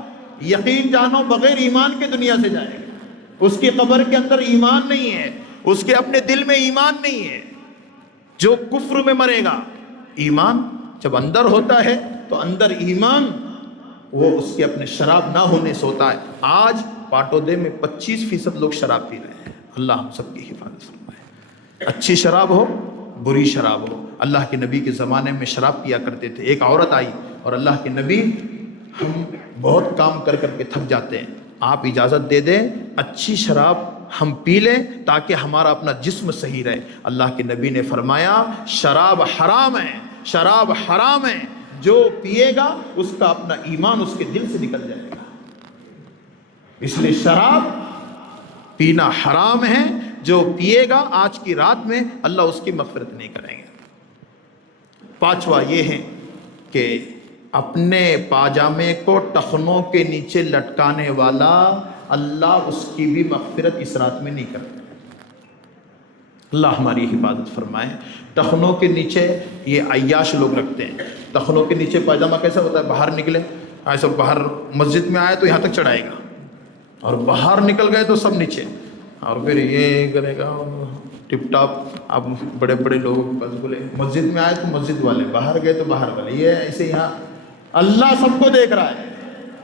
یقین جانو بغیر ایمان کے دنیا سے جائے گا، اس کی قبر کے اندر ایمان نہیں ہے، اس کے اپنے دل میں ایمان نہیں ہے، جو کفر میں مرے گا۔ ایمان جب اندر ہوتا ہے تو اندر ایمان وہ اس کے اپنے شراب نہ ہونے سے ہوتا ہے۔ آج پاٹودے میں 25% لوگ شراب پی رہے ہیں، اللہ ہم سب کی حفاظت فرمائے۔ اچھی شراب ہو بری شراب ہو، اللہ کے نبی کے زمانے میں شراب پیا کرتے تھے۔ ایک عورت آئی اور اللہ کے نبی ہم بہت کام کر کر کے تھک جاتے ہیں، آپ اجازت دے دیں اچھی شراب ہم پی لیں تاکہ ہمارا اپنا جسم صحیح رہے۔ اللہ کے نبی نے فرمایا شراب حرام ہے، شراب حرام ہے، جو پیے گا اس کا اپنا ایمان اس کے دل سے نکل جائے گا، اس لیے شراب پینا حرام ہے، جو پیے گا آج کی رات میں اللہ اس کی مغفرت نہیں کریں گے۔ پانچواں یہ ہے کہ اپنے پاجامے کو ٹخنوں کے نیچے لٹکانے والا اللہ اس کی بھی مغفرت اس رات میں نہیں کرتا۔ اللہ ہماری حفاظت فرمائے۔ ٹخنوں کے نیچے یہ عیاش لوگ رکھتے ہیں، ٹخنوں کے نیچے پاجامہ کیسا ہوتا ہے، باہر نکلے ایسا، باہر مسجد میں آئے تو یہاں تک چڑھائے گا اور باہر نکل گئے تو سب نیچے، اور پھر یہ کرے گا ٹپ ٹاپ۔ اب بڑے بڑے لوگ بس بولے مسجد میں آئے تو مسجد والے، باہر گئے تو باہر والے، یہ ایسے یہاں اللہ سب کو دیکھ رہا ہے،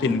3।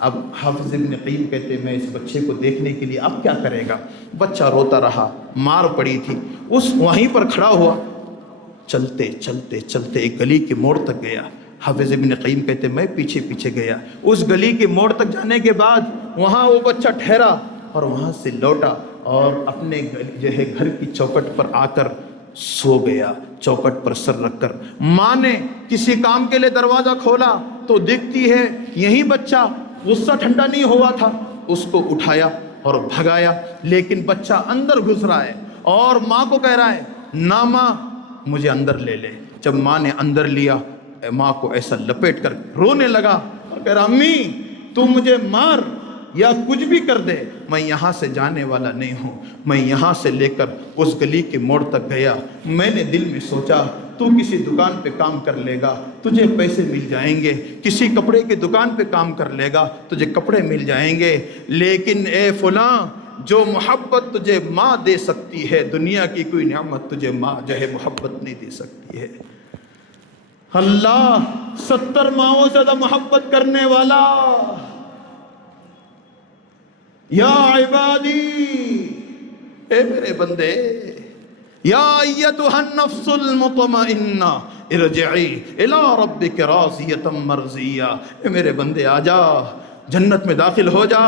اب حافظ ابن قیم کہتے میں اس بچے کو دیکھنے کے لیے اب کیا کرے گا؟ بچہ روتا رہا، مار پڑی تھی، اس وہیں پر کھڑا ہوا، چلتے چلتے چلتے ایک گلی کے موڑ تک گیا۔ حافظ ابن قیم کہتے میں پیچھے پیچھے گیا، اس گلی کے موڑ تک جانے کے بعد وہاں وہ بچہ ٹھہرا اور وہاں سے لوٹا اور اپنے گھر کی چوکھٹ پر آ کر سو گیا، چوکھٹ پر سر رکھ کر۔ ماں نے کسی کام کے لیے دروازہ کھولا تو دیکھتی ہے یہی بچہ، غصہ ٹھنڈا نہیں ہوا تھا، اس کو اٹھایا اور بھگایا، لیکن بچہ اندر گھس رہا ہے اور ماں کو کہہ رہا ہے نا ماں مجھے اندر لے لے۔ جب ماں نے اندر لیا، ماں کو ایسا لپیٹ کر رونے لگا اور کہہ رہا امی تو مجھے مار یا کچھ بھی کر دے، میں یہاں سے جانے والا نہیں ہوں۔ میں یہاں سے لے کر اس گلی کے موڑ تک گیا، میں نے دل میں سوچا تو کسی دکان پہ کام کر لے گا تجھے پیسے مل جائیں گے، کسی کپڑے کی دکان پہ کام کر لے گا تجھے کپڑے مل جائیں گے، لیکن اے فلاں جو محبت تجھے ماں دے سکتی ہے، دنیا کی کوئی نعمت تجھے ماں جو ہے محبت نہیں دے سکتی ہے۔ اللہ 70 ماؤں سے زیادہ محبت کرنے والا۔ یا عبادی، اے میرے بندے، یا ایتھا النفس المطمئنہ ارجعی الی ربک راضیۃ مرضیہ، اے میرے بندے آ جا، جنت میں داخل ہو جا۔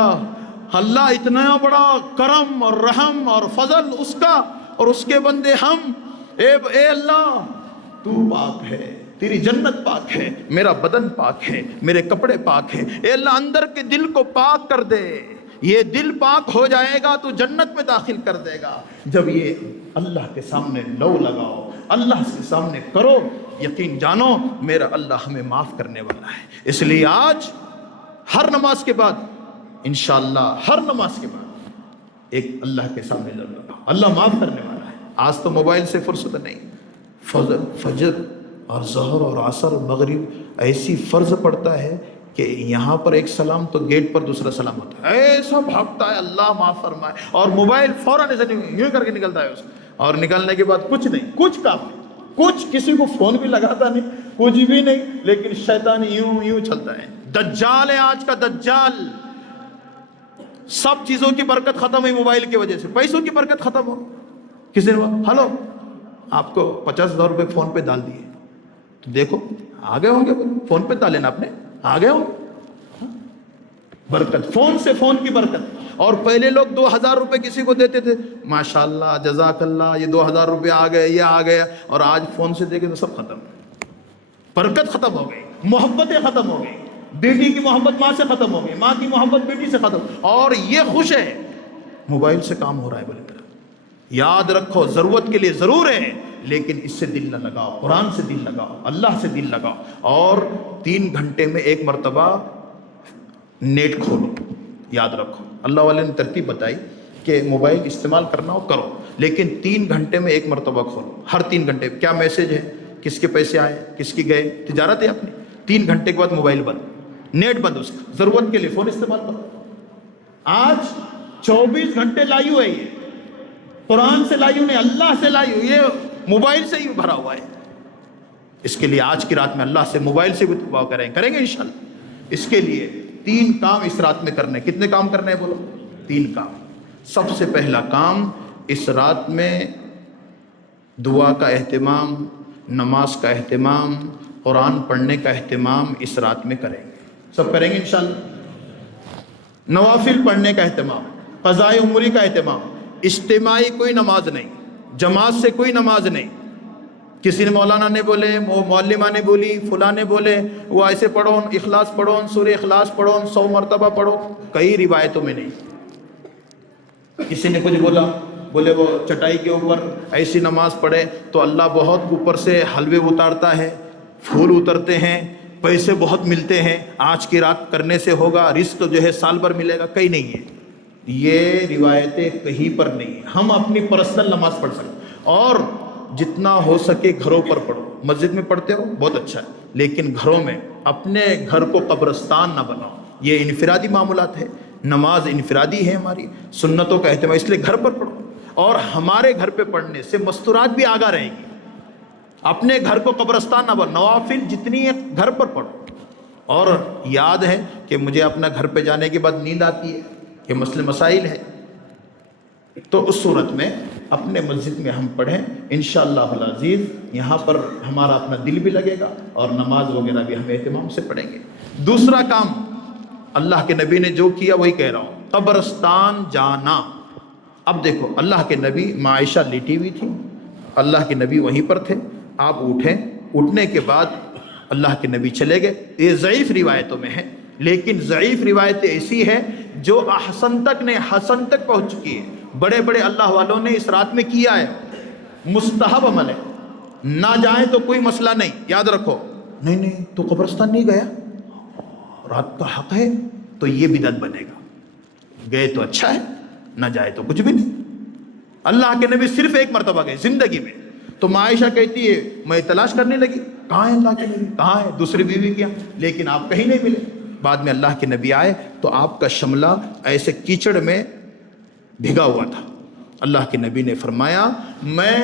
اللہ اتنا بڑا کرم اور رحم اور فضل اس کا، اور اس کے بندے ہم۔ اے اللہ تو پاک ہے، تیری جنت پاک ہے، میرا بدن پاک ہے، میرے کپڑے پاک ہیں، اے اللہ اندر کے دل کو پاک کر دے، یہ دل پاک ہو جائے گا تو جنت میں داخل کر دے گا۔ جب یہ اللہ کے سامنے لو لگاؤ، اللہ کے سامنے کرو، یقین جانو میرا اللہ ہمیں معاف کرنے والا ہے۔ اس لیے آج ہر نماز کے بعد انشاءاللہ ہر نماز کے بعد ایک اللہ کے سامنے لو لگاؤ، اللہ معاف کرنے والا ہے۔ آج تو موبائل سے فرصت نہیں، فجر اور ظہر اور عصر مغرب ایسی فرض پڑتا ہے کہ یہاں پر ایک سلام تو گیٹ پر دوسرا سلام ہوتا ہے، ایسا بھاگتا ہے اللہ معاف فرمائے، اور موبائل فوراً ایسے یوں کر کے نکلتا ہے اس کو، اور نکلنے کے بعد کچھ نہیں، کچھ کام نہیں، کچھ کسی کو فون بھی لگاتا نہیں، کچھ بھی نہیں، لیکن شیطان یوں چلتا ہے۔ دجال ہے آج کا دجال۔ سب چیزوں کی برکت ختم ہوئی موبائل کی وجہ سے، پیسوں کی برکت ختم ہو۔ کسی نے ہلو آپ کو 50,000 روپے فون پہ ڈال دیے، تو دیکھو آگے ہوں گے، فون پہ ڈالے نا آپ نے، آگے ہوں گے۔ برکت فون سے، فون کی برکت۔ اور پہلے لوگ 2,000 روپے کسی کو دیتے تھے، ماشاءاللہ جزاک اللہ، یہ 2,000 روپے آ گئے، یہ آ گیا، اور آج فون سے دیکھیں تو سب ختم، برکت ختم ہو گئی، محبتیں ختم ہو گئی، بیٹی کی محبت ماں سے ختم ہو گئی، ماں کی محبت بیٹی سے ختم، اور یہ خوش ہے موبائل سے کام ہو رہا ہے۔ بولے میرا یاد رکھو ضرورت کے لیے ضرور ہے، لیکن اس سے دل نہ لگاؤ، قرآن سے دل لگاؤ، اللہ سے دل لگاؤ، اور 3 گھنٹے میں ایک مرتبہ نیٹ کھولو۔ یاد رکھو اللہ والے نے ترتیب بتائی کہ موبائل استعمال کرنا ہو کرو، لیکن 3 گھنٹے میں ایک مرتبہ کھولو۔ ہر 3 گھنٹے کیا میسج ہے، کس کے پیسے آئے، کس کی گئے، تجارت ہے اپنی، 3 گھنٹے کے بعد موبائل بند، نیٹ بند، اس کا ضرورت کے لیے فون استعمال کرو۔ آج 24 گھنٹے لائیو ہے، یہ قرآن سے لائیو نہیں، اللہ سے لائیو، یہ موبائل سے ہی بھرا ہوا ہے۔ اس کے لیے آج کی رات میں اللہ سے موبائل سے بھی دعا کریں گے انشاءاللہ۔ اس کے لیے 3 کام اس رات میں کرنے۔ کتنے کام کرنے ہیں بولو؟ 3 کام۔ سب سے پہلا کام، اس رات میں دعا کا اہتمام، نماز کا اہتمام، قرآن پڑھنے کا اہتمام اس رات میں کریں گے، سب کریں گے انشاءاللہ۔ نوافل پڑھنے کا اہتمام، قضاء عمری کا اہتمام۔ اجتماعی کوئی نماز نہیں، جماعت سے کوئی نماز نہیں۔ کسی نے مولانا نے بولے، معلمہ نے بولی، فلاں نے بولے وہ ایسے پڑھو، اخلاص پڑھو، سورہ اخلاص پڑھو، 100 مرتبہ پڑھو، کئی روایتوں میں نہیں۔ کسی نے کچھ بولا، بولے وہ چٹائی کے اوپر ایسی نماز پڑھے تو اللہ بہت اوپر سے حلوے اتارتا ہے، پھول اترتے ہیں، پیسے بہت ملتے ہیں، آج کی رات کرنے سے ہوگا، رزق جو ہے سال بھر ملے گا، کہیں نہیں ہے، یہ روایتیں کہیں پر نہیں ہیں۔ ہم اپنی پرسنل نماز پڑھ سکتے، اور جتنا ہو سکے گھروں پر پڑھو۔ مسجد میں پڑھتے ہو بہت اچھا ہے، لیکن گھروں میں اپنے گھر کو قبرستان نہ بناؤ، یہ انفرادی معاملات ہے، نماز انفرادی ہے ہماری، سنتوں کا اہتمام، اس لیے گھر پر پڑھو، اور ہمارے گھر پہ پڑھنے سے مستورات بھی آگاہ رہیں گی۔ اپنے گھر کو قبرستان نہ بناؤ، نوافل جتنی ہے گھر پر پڑھو، اور یاد ہے کہ مجھے اپنا گھر پہ جانے کے بعد نیند آتی ہے، یہ مسئلے مسائل ہے، تو اس صورت میں اپنے مسجد میں ہم پڑھیں انشاءاللہ العزیز، یہاں پر ہمارا اپنا دل بھی لگے گا اور نماز وغیرہ بھی ہم اہتمام سے پڑھیں گے۔ دوسرا کام اللہ کے نبی نے جو کیا وہی کہہ رہا ہوں، قبرستان جانا۔ اب دیکھو اللہ کے نبی، عائشہ لیٹی ہوئی تھی، اللہ کے نبی وہیں پر تھے، آپ اٹھیں، اٹھنے کے بعد اللہ کے نبی چلے گئے۔ یہ ضعیف روایتوں میں ہے، لیکن ضعیف روایت ایسی ہے جو احسن تک نہیں، حسن تک پہنچ چکی ہے۔ بڑے بڑے اللہ والوں نے اس رات میں کیا ہے، مستحب عمل ہے، نہ جائیں تو کوئی مسئلہ نہیں، یاد رکھو۔ نہیں تو قبرستان نہیں گیا، رات کا حق ہے تو یہ بدعت بنے گا، گئے تو اچھا ہے، نہ جائے تو کچھ بھی نہیں۔ اللہ کے نبی صرف ایک مرتبہ گئے زندگی میں، تو عائشہ کہتی ہے میں تلاش کرنے لگی کہاں ہے اللہ کے نبی، کہاں ہے، دوسری بیوی کیا، لیکن آپ کہیں نہیں ملے۔ بعد میں اللہ کے نبی آئے تو آپ کا شملہ ایسے کیچڑ میں بھگا ہوا تھا۔ اللہ کے نبی نے فرمایا میں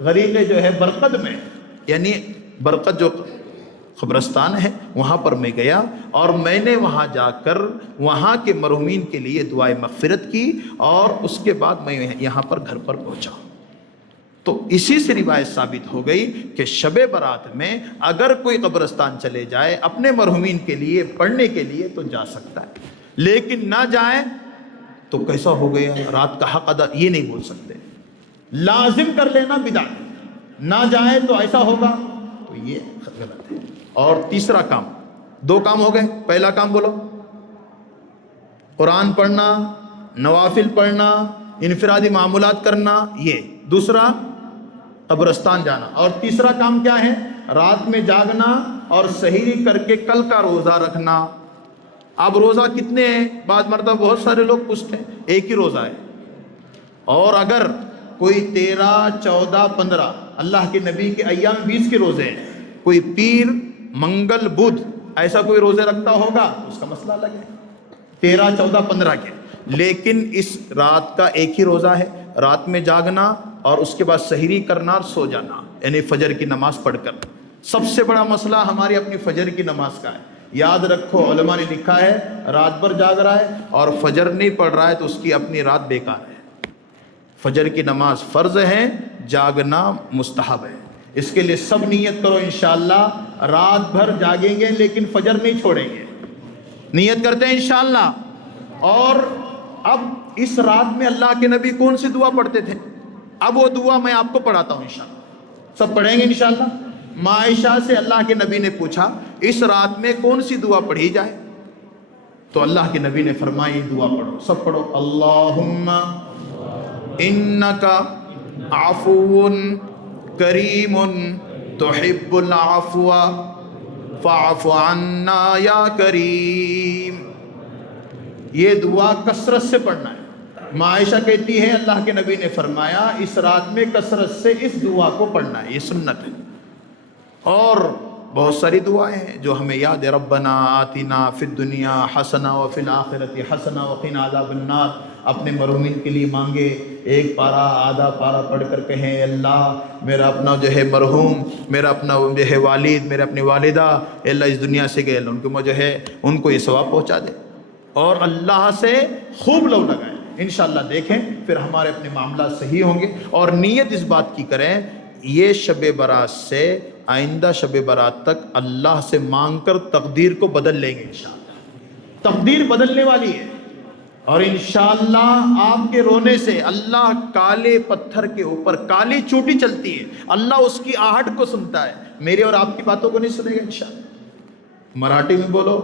غریق جو ہے برقد میں، یعنی برقد جو قبرستان ہے وہاں پر میں گیا اور میں نے وہاں جا کر وہاں کے مرحومین کے لیے دعائے مغفرت کی، اور اس کے بعد میں یہاں پر گھر پر پہنچا۔ تو اسی سے روایت ثابت ہو گئی کہ شب برات میں اگر کوئی قبرستان چلے جائے اپنے مرحومین کے لیے پڑھنے کے لیے تو جا سکتا ہے، لیکن نہ جائے تو کیسا ہو گیا، رات کا حق ادا، یہ نہیں بول سکتے۔ لازم کر لینا بدعت، نہ جائے تو ایسا ہوگا، تو یہ غلط ہے۔ اور تیسرا کام، دو کام ہو گئے، پہلا کام بولو قرآن پڑھنا، نوافل پڑھنا، انفرادی معمولات کرنا، یہ دوسرا قبرستان جانا، اور تیسرا کام کیا ہے، رات میں جاگنا اور سحری کر کے کل کا روزہ رکھنا۔ اب روزہ کتنے ہیں، بعض مرتبہ بہت سارے لوگ پوچھتے ہیں، ایک ہی روزہ ہے، اور اگر کوئی 13، 14، 15 اللہ کے نبی کے ایام 20 کے روزے ہیں، کوئی پیر، منگل، بدھ ایسا کوئی روزے رکھتا ہوگا اس کا مسئلہ الگ ہے، 13، 14، 15 کے، لیکن اس رات کا ایک ہی روزہ ہے، رات میں جاگنا اور اس کے بعد سحری کرنا اور سو جانا، یعنی فجر کی نماز پڑھ کر۔ سب سے بڑا مسئلہ ہماری اپنی فجر کی نماز کا ہے، یاد رکھو علماء نے لکھا ہے رات بھر جاگ رہا ہے اور فجر نہیں پڑھ رہا ہے تو اس کی اپنی رات بیکار ہے۔ فجر کی نماز فرض ہے، جاگنا مستحب ہے، اس کے لیے سب نیت کرو انشاءاللہ رات بھر جاگیں گے لیکن فجر نہیں چھوڑیں گے، نیت کرتے ہیں انشاءاللہ۔ اور اب اس رات میں اللہ کے نبی کون سی دعا پڑھتے تھے، اب وہ دعا میں آپ کو پڑھاتا ہوں انشاءاللہ، سب پڑھیں گے انشاءاللہ۔ عائشہ سے اللہ کے نبی نے پوچھا اس رات میں کون سی دعا پڑھی جائے، تو اللہ کے نبی نے فرمایا یہ دعا پڑھو، سب پڑھو، اللہم انکا عفو کریم تحب العفو فاعف عنا یا کریم۔ یہ دعا کثرت سے پڑھنا ہے۔ عائشہ کہتی ہے اللہ کے نبی نے فرمایا اس رات میں کثرت سے اس دعا کو پڑھنا ہے، یہ سنت ہے۔ اور بہت ساری دعائیں ہیں جو ہمیں یاد ہے، ربنا آتنا فی الدنیا حسنہ وفی الآخرۃ حسنہ وقنا عذاب النار، اپنے مرحومین کے لیے مانگے، ایک پارا آدھا پارا پڑھ کر کہیں اللہ میرا اپنا جو ہے مرحوم، میرا اپنا جو ہے والد، میرے اپنی والدہ، اللہ اس دنیا سے گئے، ان کو جو ہے ان کو یہ ثواب پہنچا دے، اور اللہ سے خوب لو لگائیں انشاءاللہ، دیکھیں پھر ہمارے اپنے معاملات صحیح ہوں گے۔ اور نیت اس بات کی کریں یہ شب برات سے آئندہ شب برات تک اللہ سے مانگ کر تقدیر کو بدل لیں گے انشاءاللہ، تقدیر بدلنے والی ہے، اور انشاءاللہ آپ کے رونے سے اللہ کالے پتھر کے اوپر کالی چوٹی چلتی ہے، اللہ اس کی آہٹ کو سنتا ہے، میرے اور آپ کی باتوں کو نہیں سنے گا انشاءاللہ۔ مراٹھی میں بولو،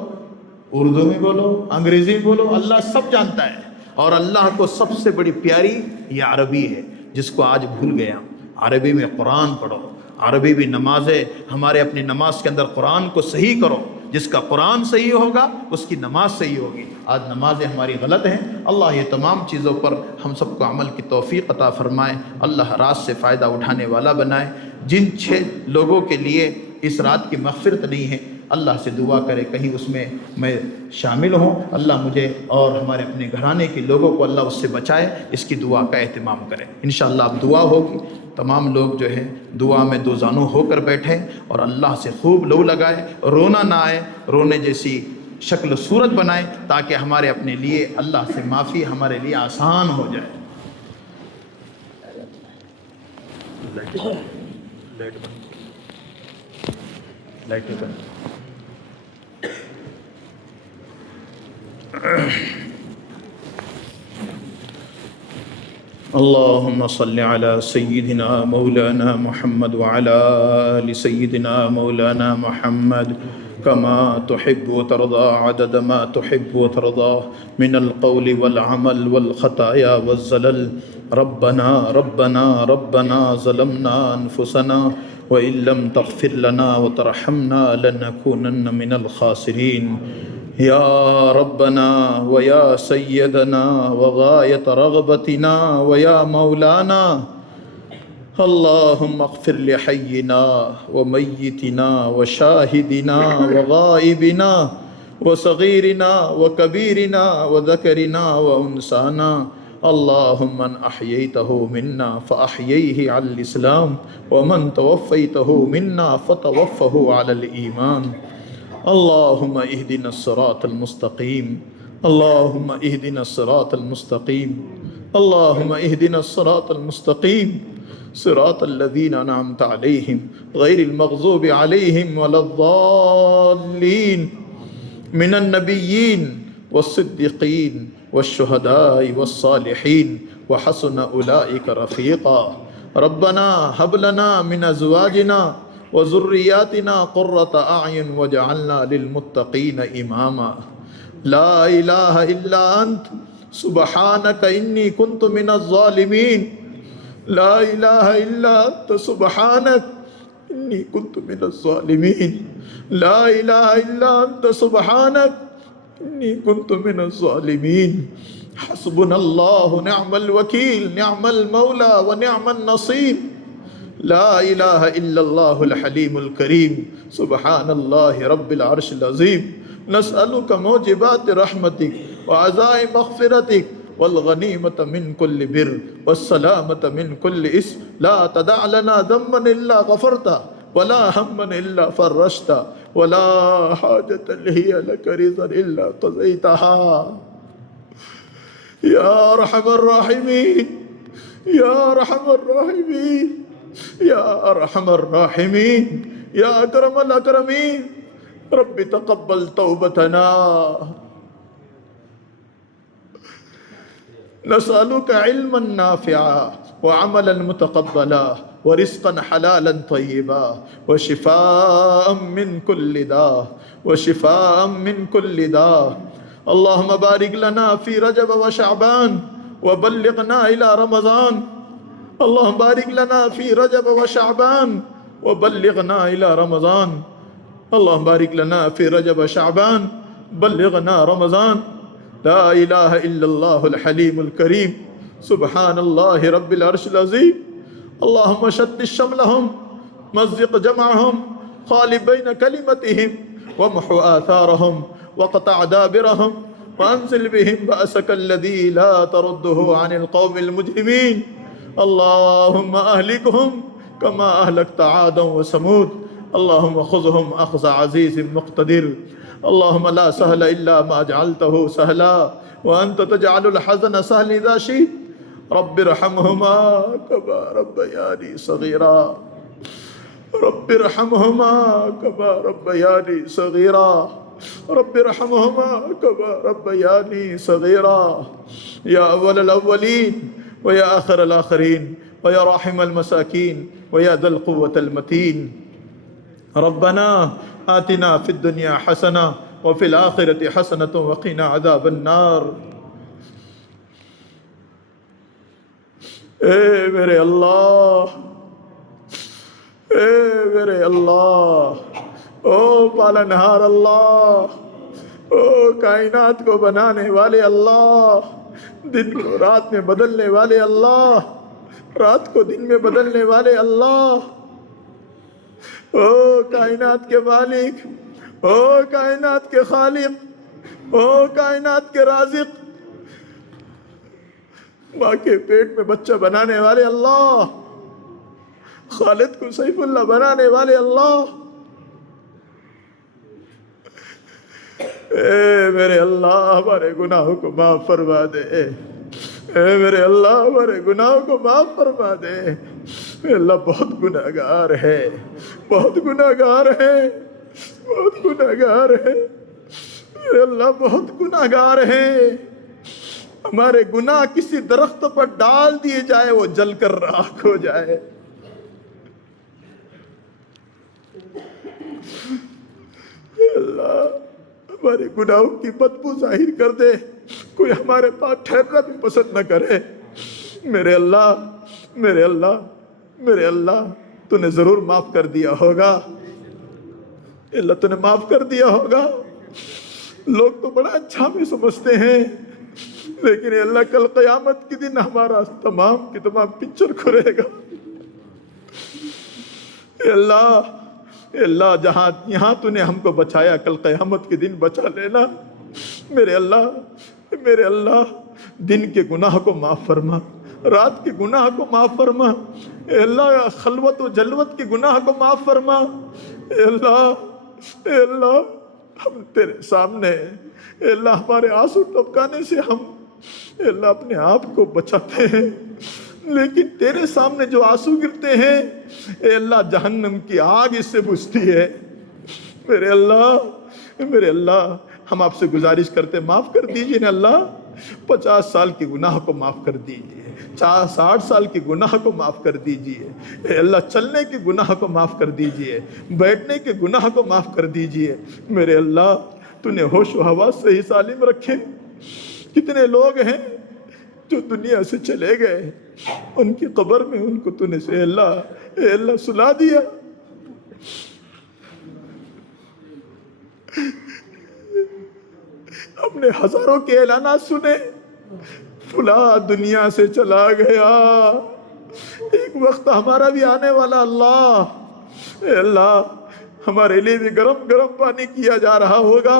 اردو میں بولو، انگریزی میں بولو، اللہ سب جانتا ہے، اور اللہ کو سب سے بڑی پیاری یہ عربی ہے جس کو آج بھول گیا۔ عربی میں قرآن پڑھو، عربی بھی نمازیں، ہمارے اپنی نماز کے اندر قرآن کو صحیح کرو، جس کا قرآن صحیح ہوگا اس کی نماز صحیح ہوگی۔ آج نمازیں ہماری غلط ہیں، اللہ یہ تمام چیزوں پر ہم سب کو عمل کی توفیق عطا فرمائے، اللہ رات سے فائدہ اٹھانے والا بنائے۔ جن 6 لوگوں کے لیے اس رات کی مغفرت نہیں ہے اللہ سے دعا کرے کہیں اس میں میں شامل ہوں، اللہ مجھے اور ہمارے اپنے گھرانے کے لوگوں کو اللہ اس سے بچائے، اس کی دعا کا اہتمام کریں۔ انشاءاللہ اب دعا ہوگی، تمام لوگ جو ہے دعا میں دو زانو ہو کر بیٹھیں اور اللہ سے خوب لو لگائے، رونا نہ آئے، رونے جیسی شکل و صورت بنائیں تاکہ ہمارے اپنے لیے اللہ سے معافی ہمارے لیے آسان ہو جائے۔ لائٹ بند۔ اللهم صل على سيدنا مولانا محمد وعلى آل سيدنا مولانا محمد كما تحب وترضى عدد ما تحب وترضى من القول والعمل والخطايا والزلل. ربنا ظلمنا أنفسنا وإن لم تغفر لنا وترحمنا لنكونن من الخاسرين. یا ربنا ویا سیدنا وغایت رغبتنا ویا مولانا اللہم اغفر لحینا ومیتنا وشاہدنا وغائبنا وصغیرنا وکبیرنا وذکرنا وانسانا اللہم من احییتہ منا فاحییہ علی الاسلام ومن توفیتہ منا فتوفہ علی الایمان. اللهم اهدنا الصراط المستقيم اللهم اهدنا الصراط المستقيم اللهم اهدنا الصراط المستقيم صراط الذين أنعمت عليهم غير المغضوب عليهم ولا الضالين من النبيين والصديقين والشهداء والصالحين وحسن أولئك رفيقا. ربنا هب لنا من أزواجنا وذرياتنا قرة أعين وجعلنا للمتقين إماما. لا إله إلا أنت سبحانك إني كنت من الظالمين. لا إله إلا أنت سبحانك إني كنت من الظالمين. لا إله إلا أنت سبحانك إني كنت من الظالمين. حسبنا الله نعم الوكيل نعم المولى ونعم النصير. لا الہ الا اللہ الحلیم الکریم سبحان اللہ رب العرش العظیم. نسألک موجبات رحمتک وعزائم مغفرتک والغنیمة من كل بر والسلامة من كل اسم. لا تدع لنا ذنبا الا غفرتا ولا ہما الا فرجتا ولا حاجة هي لك رضا الا قضيتها. یا ارحم الراحمین یا ارحم الراحمین یا ارحم الراحمین یا اکرم الاکرمین. رب تقبل توبتنا. نسألك علما نافعا وعملا متقبلا ورزقا حلالا طيبا وشفاء من كل داء وشفاء من كل داء. اللهم بارك لنا في رجب وشعبان وبلغنا إلى رمضان. اللهم بارك لنا في رجب وشعبان وبلغنا إلى رمضان. اللهم بارك لنا في رجب وشعبان بلغنا رمضان. لا إله إلا الله الحليم الكريم سبحان الله رب العرش العظيم. اللهم شتت شملهم مزق جمعهم خالب بين كلمتهم ومحو آثارهم وقطع دابرهم وأنزل بهم بأسك الذي لا ترده عن القوم المجرمين. اللهم أهلكهم كما أهلكت عادا وثمود. اللهم خذهم أخذ عزيز مقتدر. اللهم لا سهل إلا ما جعلته سهلا وأنت تجعل الحزن سهل إذا شئت. رب ارحمهما كما ربياني صغيرا. رب ارحمهما كما ربياني صغيرا. رب ارحمهما كما ربياني صغيرا. يا أول الأولين ويا آخر الآخرين ويا راحم المساكين ويا ذا القوة المتين. ربنا آتنا في الدنيا حسنة وفي الآخرة حسنة وقنا عذاب النار. اے میرے اللہ، اے میرے اللہ، او پالنہار اللہ، او کائنات کو بنانے والے اللہ، دن کو رات میں بدلنے والے اللہ، رات کو دن میں بدلنے والے اللہ، او کائنات کے مالک، او کائنات کے خالق، او کائنات کے رازق، ماں کے پیٹ میں بچہ بنانے والے اللہ، خالد کو سیف اللہ بنانے والے اللہ، اے میرے اللہ ہمارے گناہوں کو معاف فرما دے، اے میرے اللہ ہمارے گناہوں کو معاف فرما دے۔ اے اللہ بہت گناہگار ہے، بہت گناہگار ہے، بہت گناہگار ہے، میرے اللہ بہت گناہگار ہے۔ ہمارے گناہ کسی درخت پر ڈال دیے جائے وہ جل کر راکھ ہو جائے۔ اللہ ہمارے گناہوں کی بدبو ظاہر کر دے، کوئی ہمارے پاس ٹھہرنا بھی پسند نہ کرے۔ میرے اللہ، میرے اللہ، میرے اللہ، تو نے ضرور معاف کر دیا ہوگا، اللہ تو نے معاف کر دیا ہوگا۔ لوگ تو بڑا اچھا بھی سمجھتے ہیں، لیکن اے اللہ کل قیامت کے دن ہمارا تمام کی تمام پکچر کھلے گا۔ اے اللہ جہاں یہاں تو نے ہم کو بچایا، کل قیامت کے دن بچا لینا۔ میرے اللہ دن کے گناہ کو معاف فرما، رات کے گناہ کو معاف فرما، اے اللہ خلوت و جلوت کے گناہ کو معاف فرما۔ اے اللہ ہم تیرے سامنے، اے اللہ ہمارے آنسو ٹپکانے سے ہم اے اللہ اپنے آپ کو بچاتے ہیں، لیکن تیرے سامنے جو آنسو گرتے ہیں اے اللہ جہنم کی آگ اس سے بجھتی ہے۔ میرے اللہ ہم آپ سے گزارش کرتے معاف کر دیجئے نا اللہ، 50 سال کے گناہ کو معاف کر دیجئے، 60 سال کے گناہ کو معاف کر دیجئے، اے اللہ چلنے کے گناہ کو معاف کر دیجئے، بیٹھنے کے گناہ کو معاف کر دیجئے۔ میرے اللہ تو نے ہوش و حواس صحیح سالم رکھے۔ کتنے لوگ ہیں جو دنیا سے چلے گئے، ان کی قبر میں ان کو تو نے اے اللہ سلا دیا۔ ہم نے ہزاروں کے اعلانات سنے، فلاں دنیا سے چلا گیا، ایک وقت ہمارا بھی آنے والا اللہ، اے اللہ ہمارے لیے بھی گرم گرم پانی کیا جا رہا ہوگا،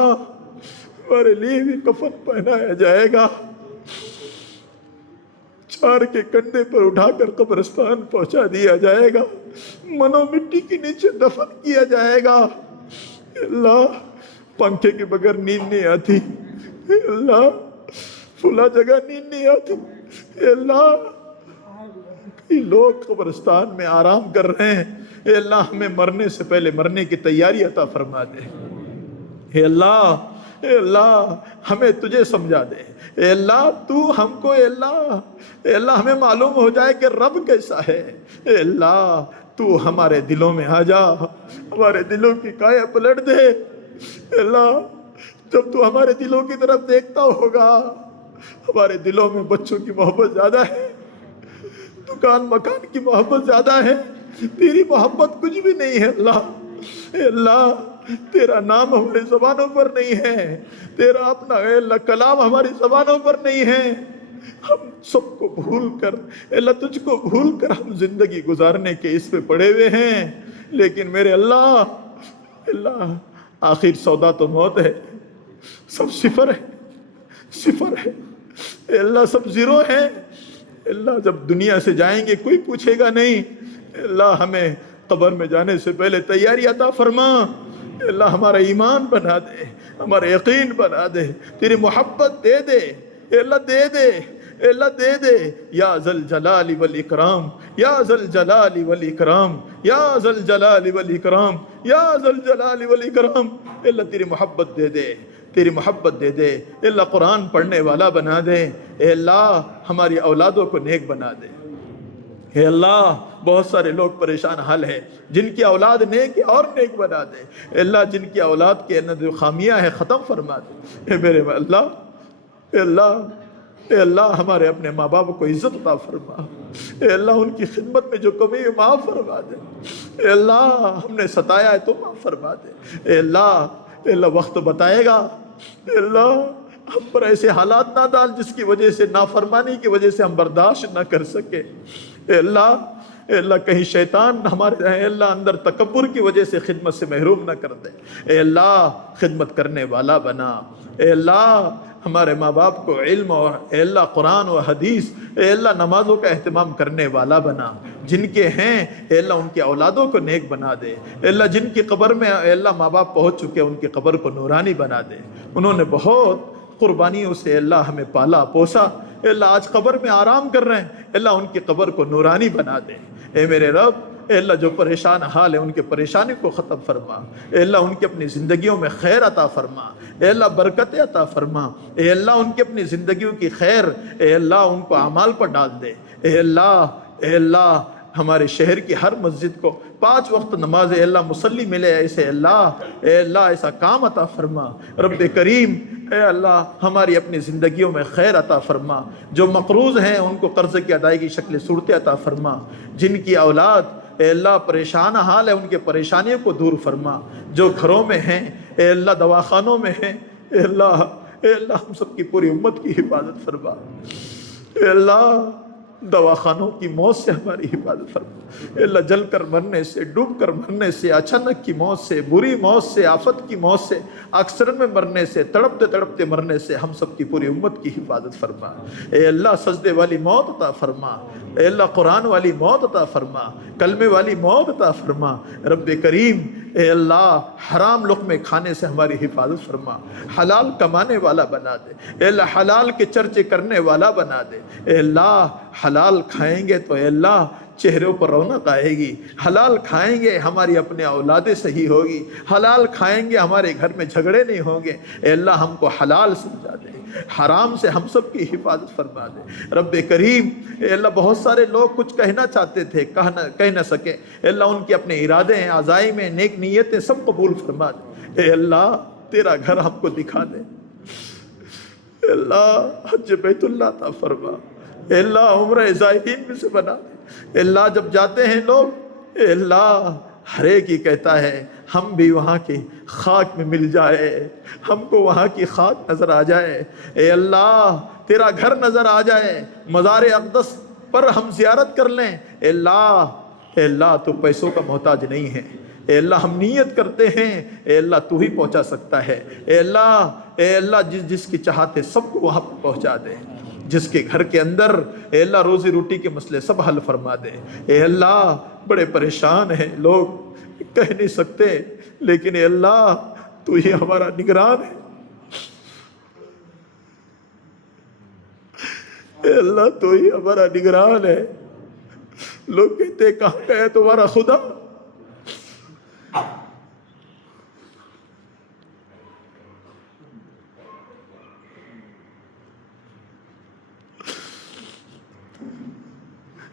ہمارے لیے بھی کفن پہنایا جائے گا، چار کے کندھے پر اٹھا کر قبرستان پہنچا دیا جائے گا، منو مٹی کے نیچے دفن کیا جائے گا۔ اللہ پنکھے کے بغیر نیند نہیں آتی، اللہ فلا جگہ نیند نہیں آتی، اللہ کئی لوگ قبرستان میں آرام کر رہے ہیں، اے اللہ ہمیں مرنے سے پہلے مرنے کی تیاری عطا فرما دے۔ اے اللہ ہمیں تجھے سمجھا دے، اے اللہ تو ہم کو اے اللہ ہمیں معلوم ہو جائے کہ رب کیسا ہے۔ اے اللہ تو ہمارے دلوں میں آ جا، ہمارے دلوں کی کایا پلٹ دے۔ اے اللہ جب تو ہمارے دلوں کی طرف دیکھتا ہوگا، ہمارے دلوں میں بچوں کی محبت زیادہ ہے، دکان مکان کی محبت زیادہ ہے، تیری محبت کچھ بھی نہیں ہے۔ اے اللہ تیرا نام ہماری زبانوں پر نہیں ہے، تیرا اپنا اے اللہ کلام ہماری زبانوں پر نہیں ہے، ہم سب کو بھول کر اے اللہ تجھ کو بھول کر ہم زندگی گزارنے کے اس پہ پڑے ہوئے ہیں۔ لیکن میرے اللہ آخر سودا تو موت ہے، سب صفر ہے، اے اللہ سب زیرو ہے۔ اے اللہ جب دنیا سے جائیں گے کوئی پوچھے گا نہیں، اے اللہ ہمیں قبر میں جانے سے پہلے تیاری عطا فرما۔ اے اللہ ہمارا ایمان بنا دے، ہمارا یقین بنا دے، تیری محبت دے دے، اے اللہ دے دے، اے اللہ دے دے، یا ذل جلال والاکرام، یا ذل جلال والاکرام، یا ذل جلال والاکرام، یا ذل جلال والاکرام۔ اے اللہ تیری محبت دے دے، تیری محبت دے دے، اے اللہ قرآن پڑھنے والا بنا دے، اے اللہ ہماری اولادوں کو نیک بنا دے۔ اے اللہ بہت سارے لوگ پریشان حال ہیں، جن کی اولاد نیک ہے اور نیک بنا دے، اے اللہ جن کی اولاد کے اندر جو خامیاں ہیں ختم فرما دے۔ اے میرے اے اللہ ہمارے اپنے ماں باپ کو عزت عطا فرما، اے اللہ ان کی خدمت میں جو کمی ہے معاف فرما دے، اے اللہ ہم نے ستایا ہے تو معاف فرما دے، اے اللہ وقت بتائے گا، اے اللہ ہم پر ایسے حالات نہ ڈال جس کی وجہ سے نافرمانی کی وجہ سے ہم برداشت نہ کر سکے۔ اے اللہ اے اللہ کہیں شیطان ہمارے اے اللہ اندر تکبر کی وجہ سے خدمت سے محروم نہ کر دے۔ اے اللہ خدمت کرنے والا بنا۔ اے اللہ ہمارے ماں باپ کو علم اور اے اللہ قرآن و حدیث اے اللہ نمازوں کا اہتمام کرنے والا بنا۔ جن کے ہیں اے اللہ ان کی اولادوں کو نیک بنا دے۔ اے اللہ جن کی قبر میں اے اللہ ماں باپ پہنچ چکے ان کی قبر کو نورانی بنا دے۔ انہوں نے بہت قربانیوں سے اے اللہ ہمیں پالا پوسا، اے اللہ آج قبر میں آرام کر رہے ہیں، اے اللہ ان کی قبر کو نورانی بنا دے۔ اے میرے رب اے اللہ جو پریشان حال ہے ان کے پریشانی کو ختم فرما۔ اے اللہ ان کی اپنی زندگیوں میں خیر عطا فرما۔ اے اللہ برکت عطا فرما۔ اے اللہ ان کی اپنی زندگیوں کی خیر اے اللہ ان کو اعمال پر ڈال دے۔ اے اللہ ہمارے شہر کی ہر مسجد کو 5 وقت نماز اے اللہ مصلی ملے ایسے اے اللہ ایسا کام عطا فرما۔ رب کریم اے اللہ ہماری اپنی زندگیوں میں خیر عطا فرما۔ جو مقروض ہیں ان کو قرض کی ادائیگی شکل صورت عطا فرما۔ جن کی اولاد اے اللہ پریشان حال ہے ان کے پریشانیوں کو دور فرما۔ جو گھروں میں ہیں اے اللہ دواخانوں میں ہیں اے اللہ ہم سب کی پوری امت کی حفاظت فرما۔ اے اللہ دواخانوں کی موت سے ہماری حفاظت فرما۔ اے اللہ جل کر مرنے سے، ڈوب کر مرنے سے، اچانک کی موت سے، بری موت سے، آفت کی موت سے، اکثرن میں مرنے سے، تڑپتے تڑپتے مرنے سے ہم سب کی پوری امت کی حفاظت فرما۔ اے اللہ سجدے والی موت عطا فرما۔ اے اللہ قرآن والی موت عطا فرما، کلمے والی موت عطا فرما۔ رب کریم اے اللہ حرام لقمے کھانے سے ہماری حفاظت فرما، حلال کمانے والا بنا دے۔ اے اللہ حلال کے چرچے کرنے والا بنا دے۔ اے اللہ حلال کھائیں گے تو اے اللہ چہروں پر رونق آئے گی، حلال کھائیں گے ہماری اپنے اولادیں صحیح ہوگی، حلال کھائیں گے ہمارے گھر میں جھگڑے نہیں ہوں گے۔ اے اللہ ہم کو حلال سمجھا دے، حرام سے ہم سب کی حفاظت فرما دے۔ رب کریم اے اللہ بہت سارے لوگ کچھ کہنا چاہتے تھے کہہ نہ سکے، اے اللہ ان کے اپنے ارادے ہیں، عزائم ہیں، نیک نیتیں سب قبول فرما دے۔ اے اللہ تیرا گھر ہم کو دکھا دے۔ اے اللہ حج بیت اللہ عطا فرما۔ اے اللہ عمرہ زائرین میں سے بنا دے۔ اے اللہ جب جاتے ہیں لوگ اے اللہ ہر ایک ہی کہتا ہے ہم بھی وہاں کی خاک میں مل جائے، ہم کو وہاں کی خاک نظر آ جائے۔ اے اللہ تیرا گھر نظر آ جائے، مزار اقدس پر ہم زیارت کر لیں۔ اے اللہ تو پیسوں کا محتاج نہیں ہے۔ اے اللہ ہم نیت کرتے ہیں اے اللہ تو ہی پہنچا سکتا ہے۔ اے اللہ جس کی چاہتے سب کو وہاں پہ پہنچا دے، جس کے گھر کے اندر اے اللہ روزی روٹی کے مسئلے سب حل فرما دے۔ اے اللہ بڑے پریشان ہیں لوگ، کہہ نہیں سکتے، لیکن اے اللہ تو ہی ہمارا نگران ہے۔ اے اللہ تو ہی ہمارا نگران ہے۔ لوگ کہتے کہاں گیا تمہارا خدا؟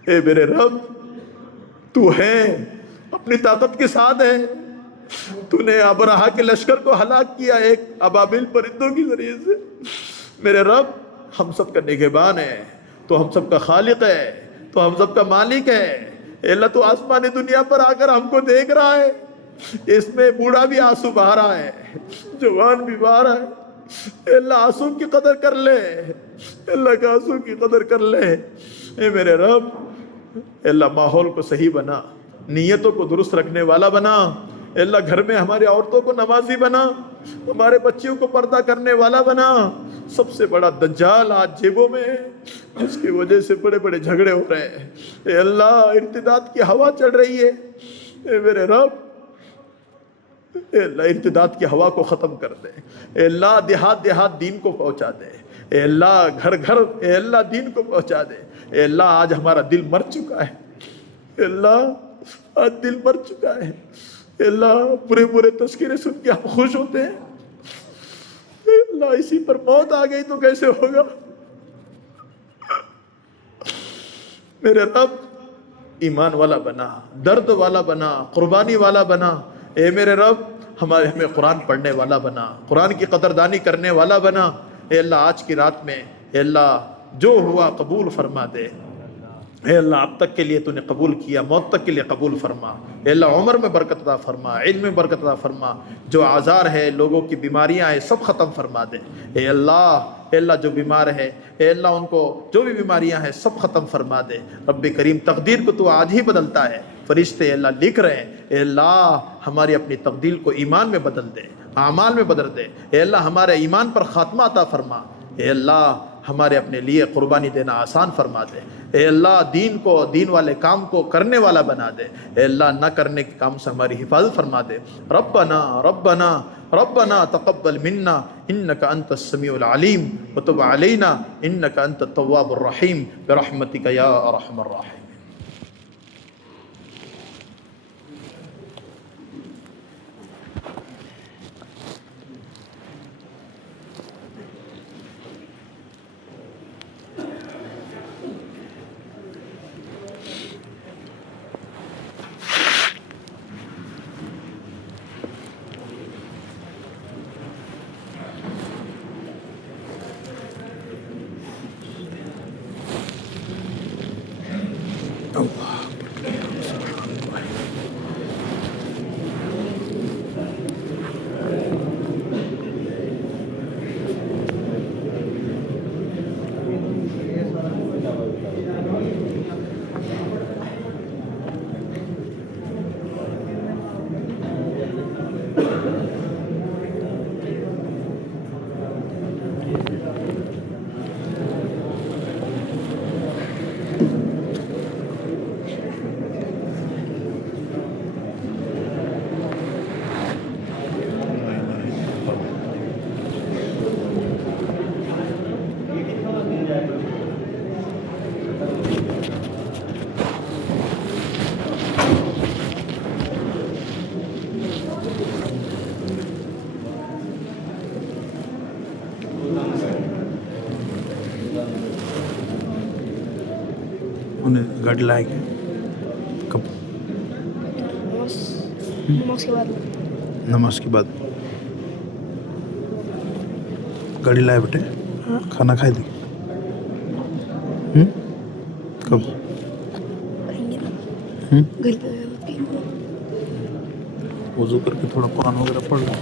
اے میرے رب تو ہے، اپنی طاقت کے ساتھ ہے۔ تو نے ابرہا کے لشکر کو ہلاک کیا ایک ابابیل پرندوں کے ذریعے سے۔ میرے رب ہم سب کا نگہبان ہے، تو ہم سب کا خالق ہے، تو ہم سب کا مالک ہے۔ اے اللہ تو آسمانی دنیا پر آ کر ہم کو دیکھ رہا ہے، اس میں بوڑھا بھی آنسو بہا رہا ہے، جوان بھی بہا رہا ہے۔ اے اللہ آنسو کی قدر کر لے، اے اللہ کا آنسو کی قدر کر لے۔ اے میرے رب اے اللہ ماحول کو صحیح بنا، نیتوں کو درست رکھنے والا بنا۔ اے اللہ گھر میں ہمارے عورتوں کو نمازی بنا، ہمارے بچیوں کو پردہ کرنے والا بنا۔ سب سے بڑا دجال آج جیبوں میں ہے، جس کی وجہ سے بڑے بڑے جھگڑے ہو رہے ہیں۔ اے اللہ ارتداد کی ہوا چل رہی ہے، اے میرے رب اے اللہ ارتداد کی ہوا کو ختم کر دے۔ اے اللہ دیہات دیہات دین کو پہنچا دے۔ اے اللہ گھر گھر اے اللہ دین کو پہنچا دے۔ اے اللہ آج ہمارا دل مر چکا ہے، اے اللہ آج دل مر چکا ہے۔ اے اللہ برے برے تذکرے سن کے ہم خوش ہوتے ہیں، اے اللہ اسی پر موت آ گئی تو کیسے ہوگا؟ میرے رب ایمان والا بنا، درد والا بنا، قربانی والا بنا۔ اے میرے رب ہمیں قرآن پڑھنے والا بنا، قرآن کی قدردانی کرنے والا بنا۔ اے اللہ آج کی رات میں اے اللہ جو ہوا قبول فرما دے۔ اے اللہ اب تک کے لیے تو نے قبول کیا، موت تک کے لیے قبول فرما۔ اے اللہ عمر میں برکت عطا فرما، علم میں برکت عطا فرما، جو آزار ہے، لوگوں کی بیماریاں ہیں، سب ختم فرما دے۔ اے اللہ جو بیمار ہے، اے اللہ ان کو جو بھی بیماریاں ہیں سب ختم فرما دے۔ رب کریم تقدیر کو تو آج ہی بدلتا ہے، فرشتے اے اللہ لکھ رہے ہیں، اے اللہ ہماری اپنی تقدیر کو ایمان میں بدل دے، اعمال میں بدل دے۔ اے اللہ ہمارے ایمان پر خاتمہ عطا فرما۔ اے اللہ ہمارے اپنے لیے قربانی دینا آسان فرما دے۔ اے اللہ دین والے کام کو کرنے والا بنا دے۔ اے اللہ نہ کرنے کے کام سے ہماری حفاظت فرما دے۔ ربنا تقبل منا انک انت السمیع العلیم وتب علینا انک انت التواب الرحیم برحمتک یا ارحم الراحمین۔ انہیں گاڑی لائے گے کب؟ نماز کے بعد گاڑی لائے بیٹے؟ کھانا کھائے دی؟ کب؟ وضو کر کے تھوڑا قرآن وغیرہ پڑھ لیں۔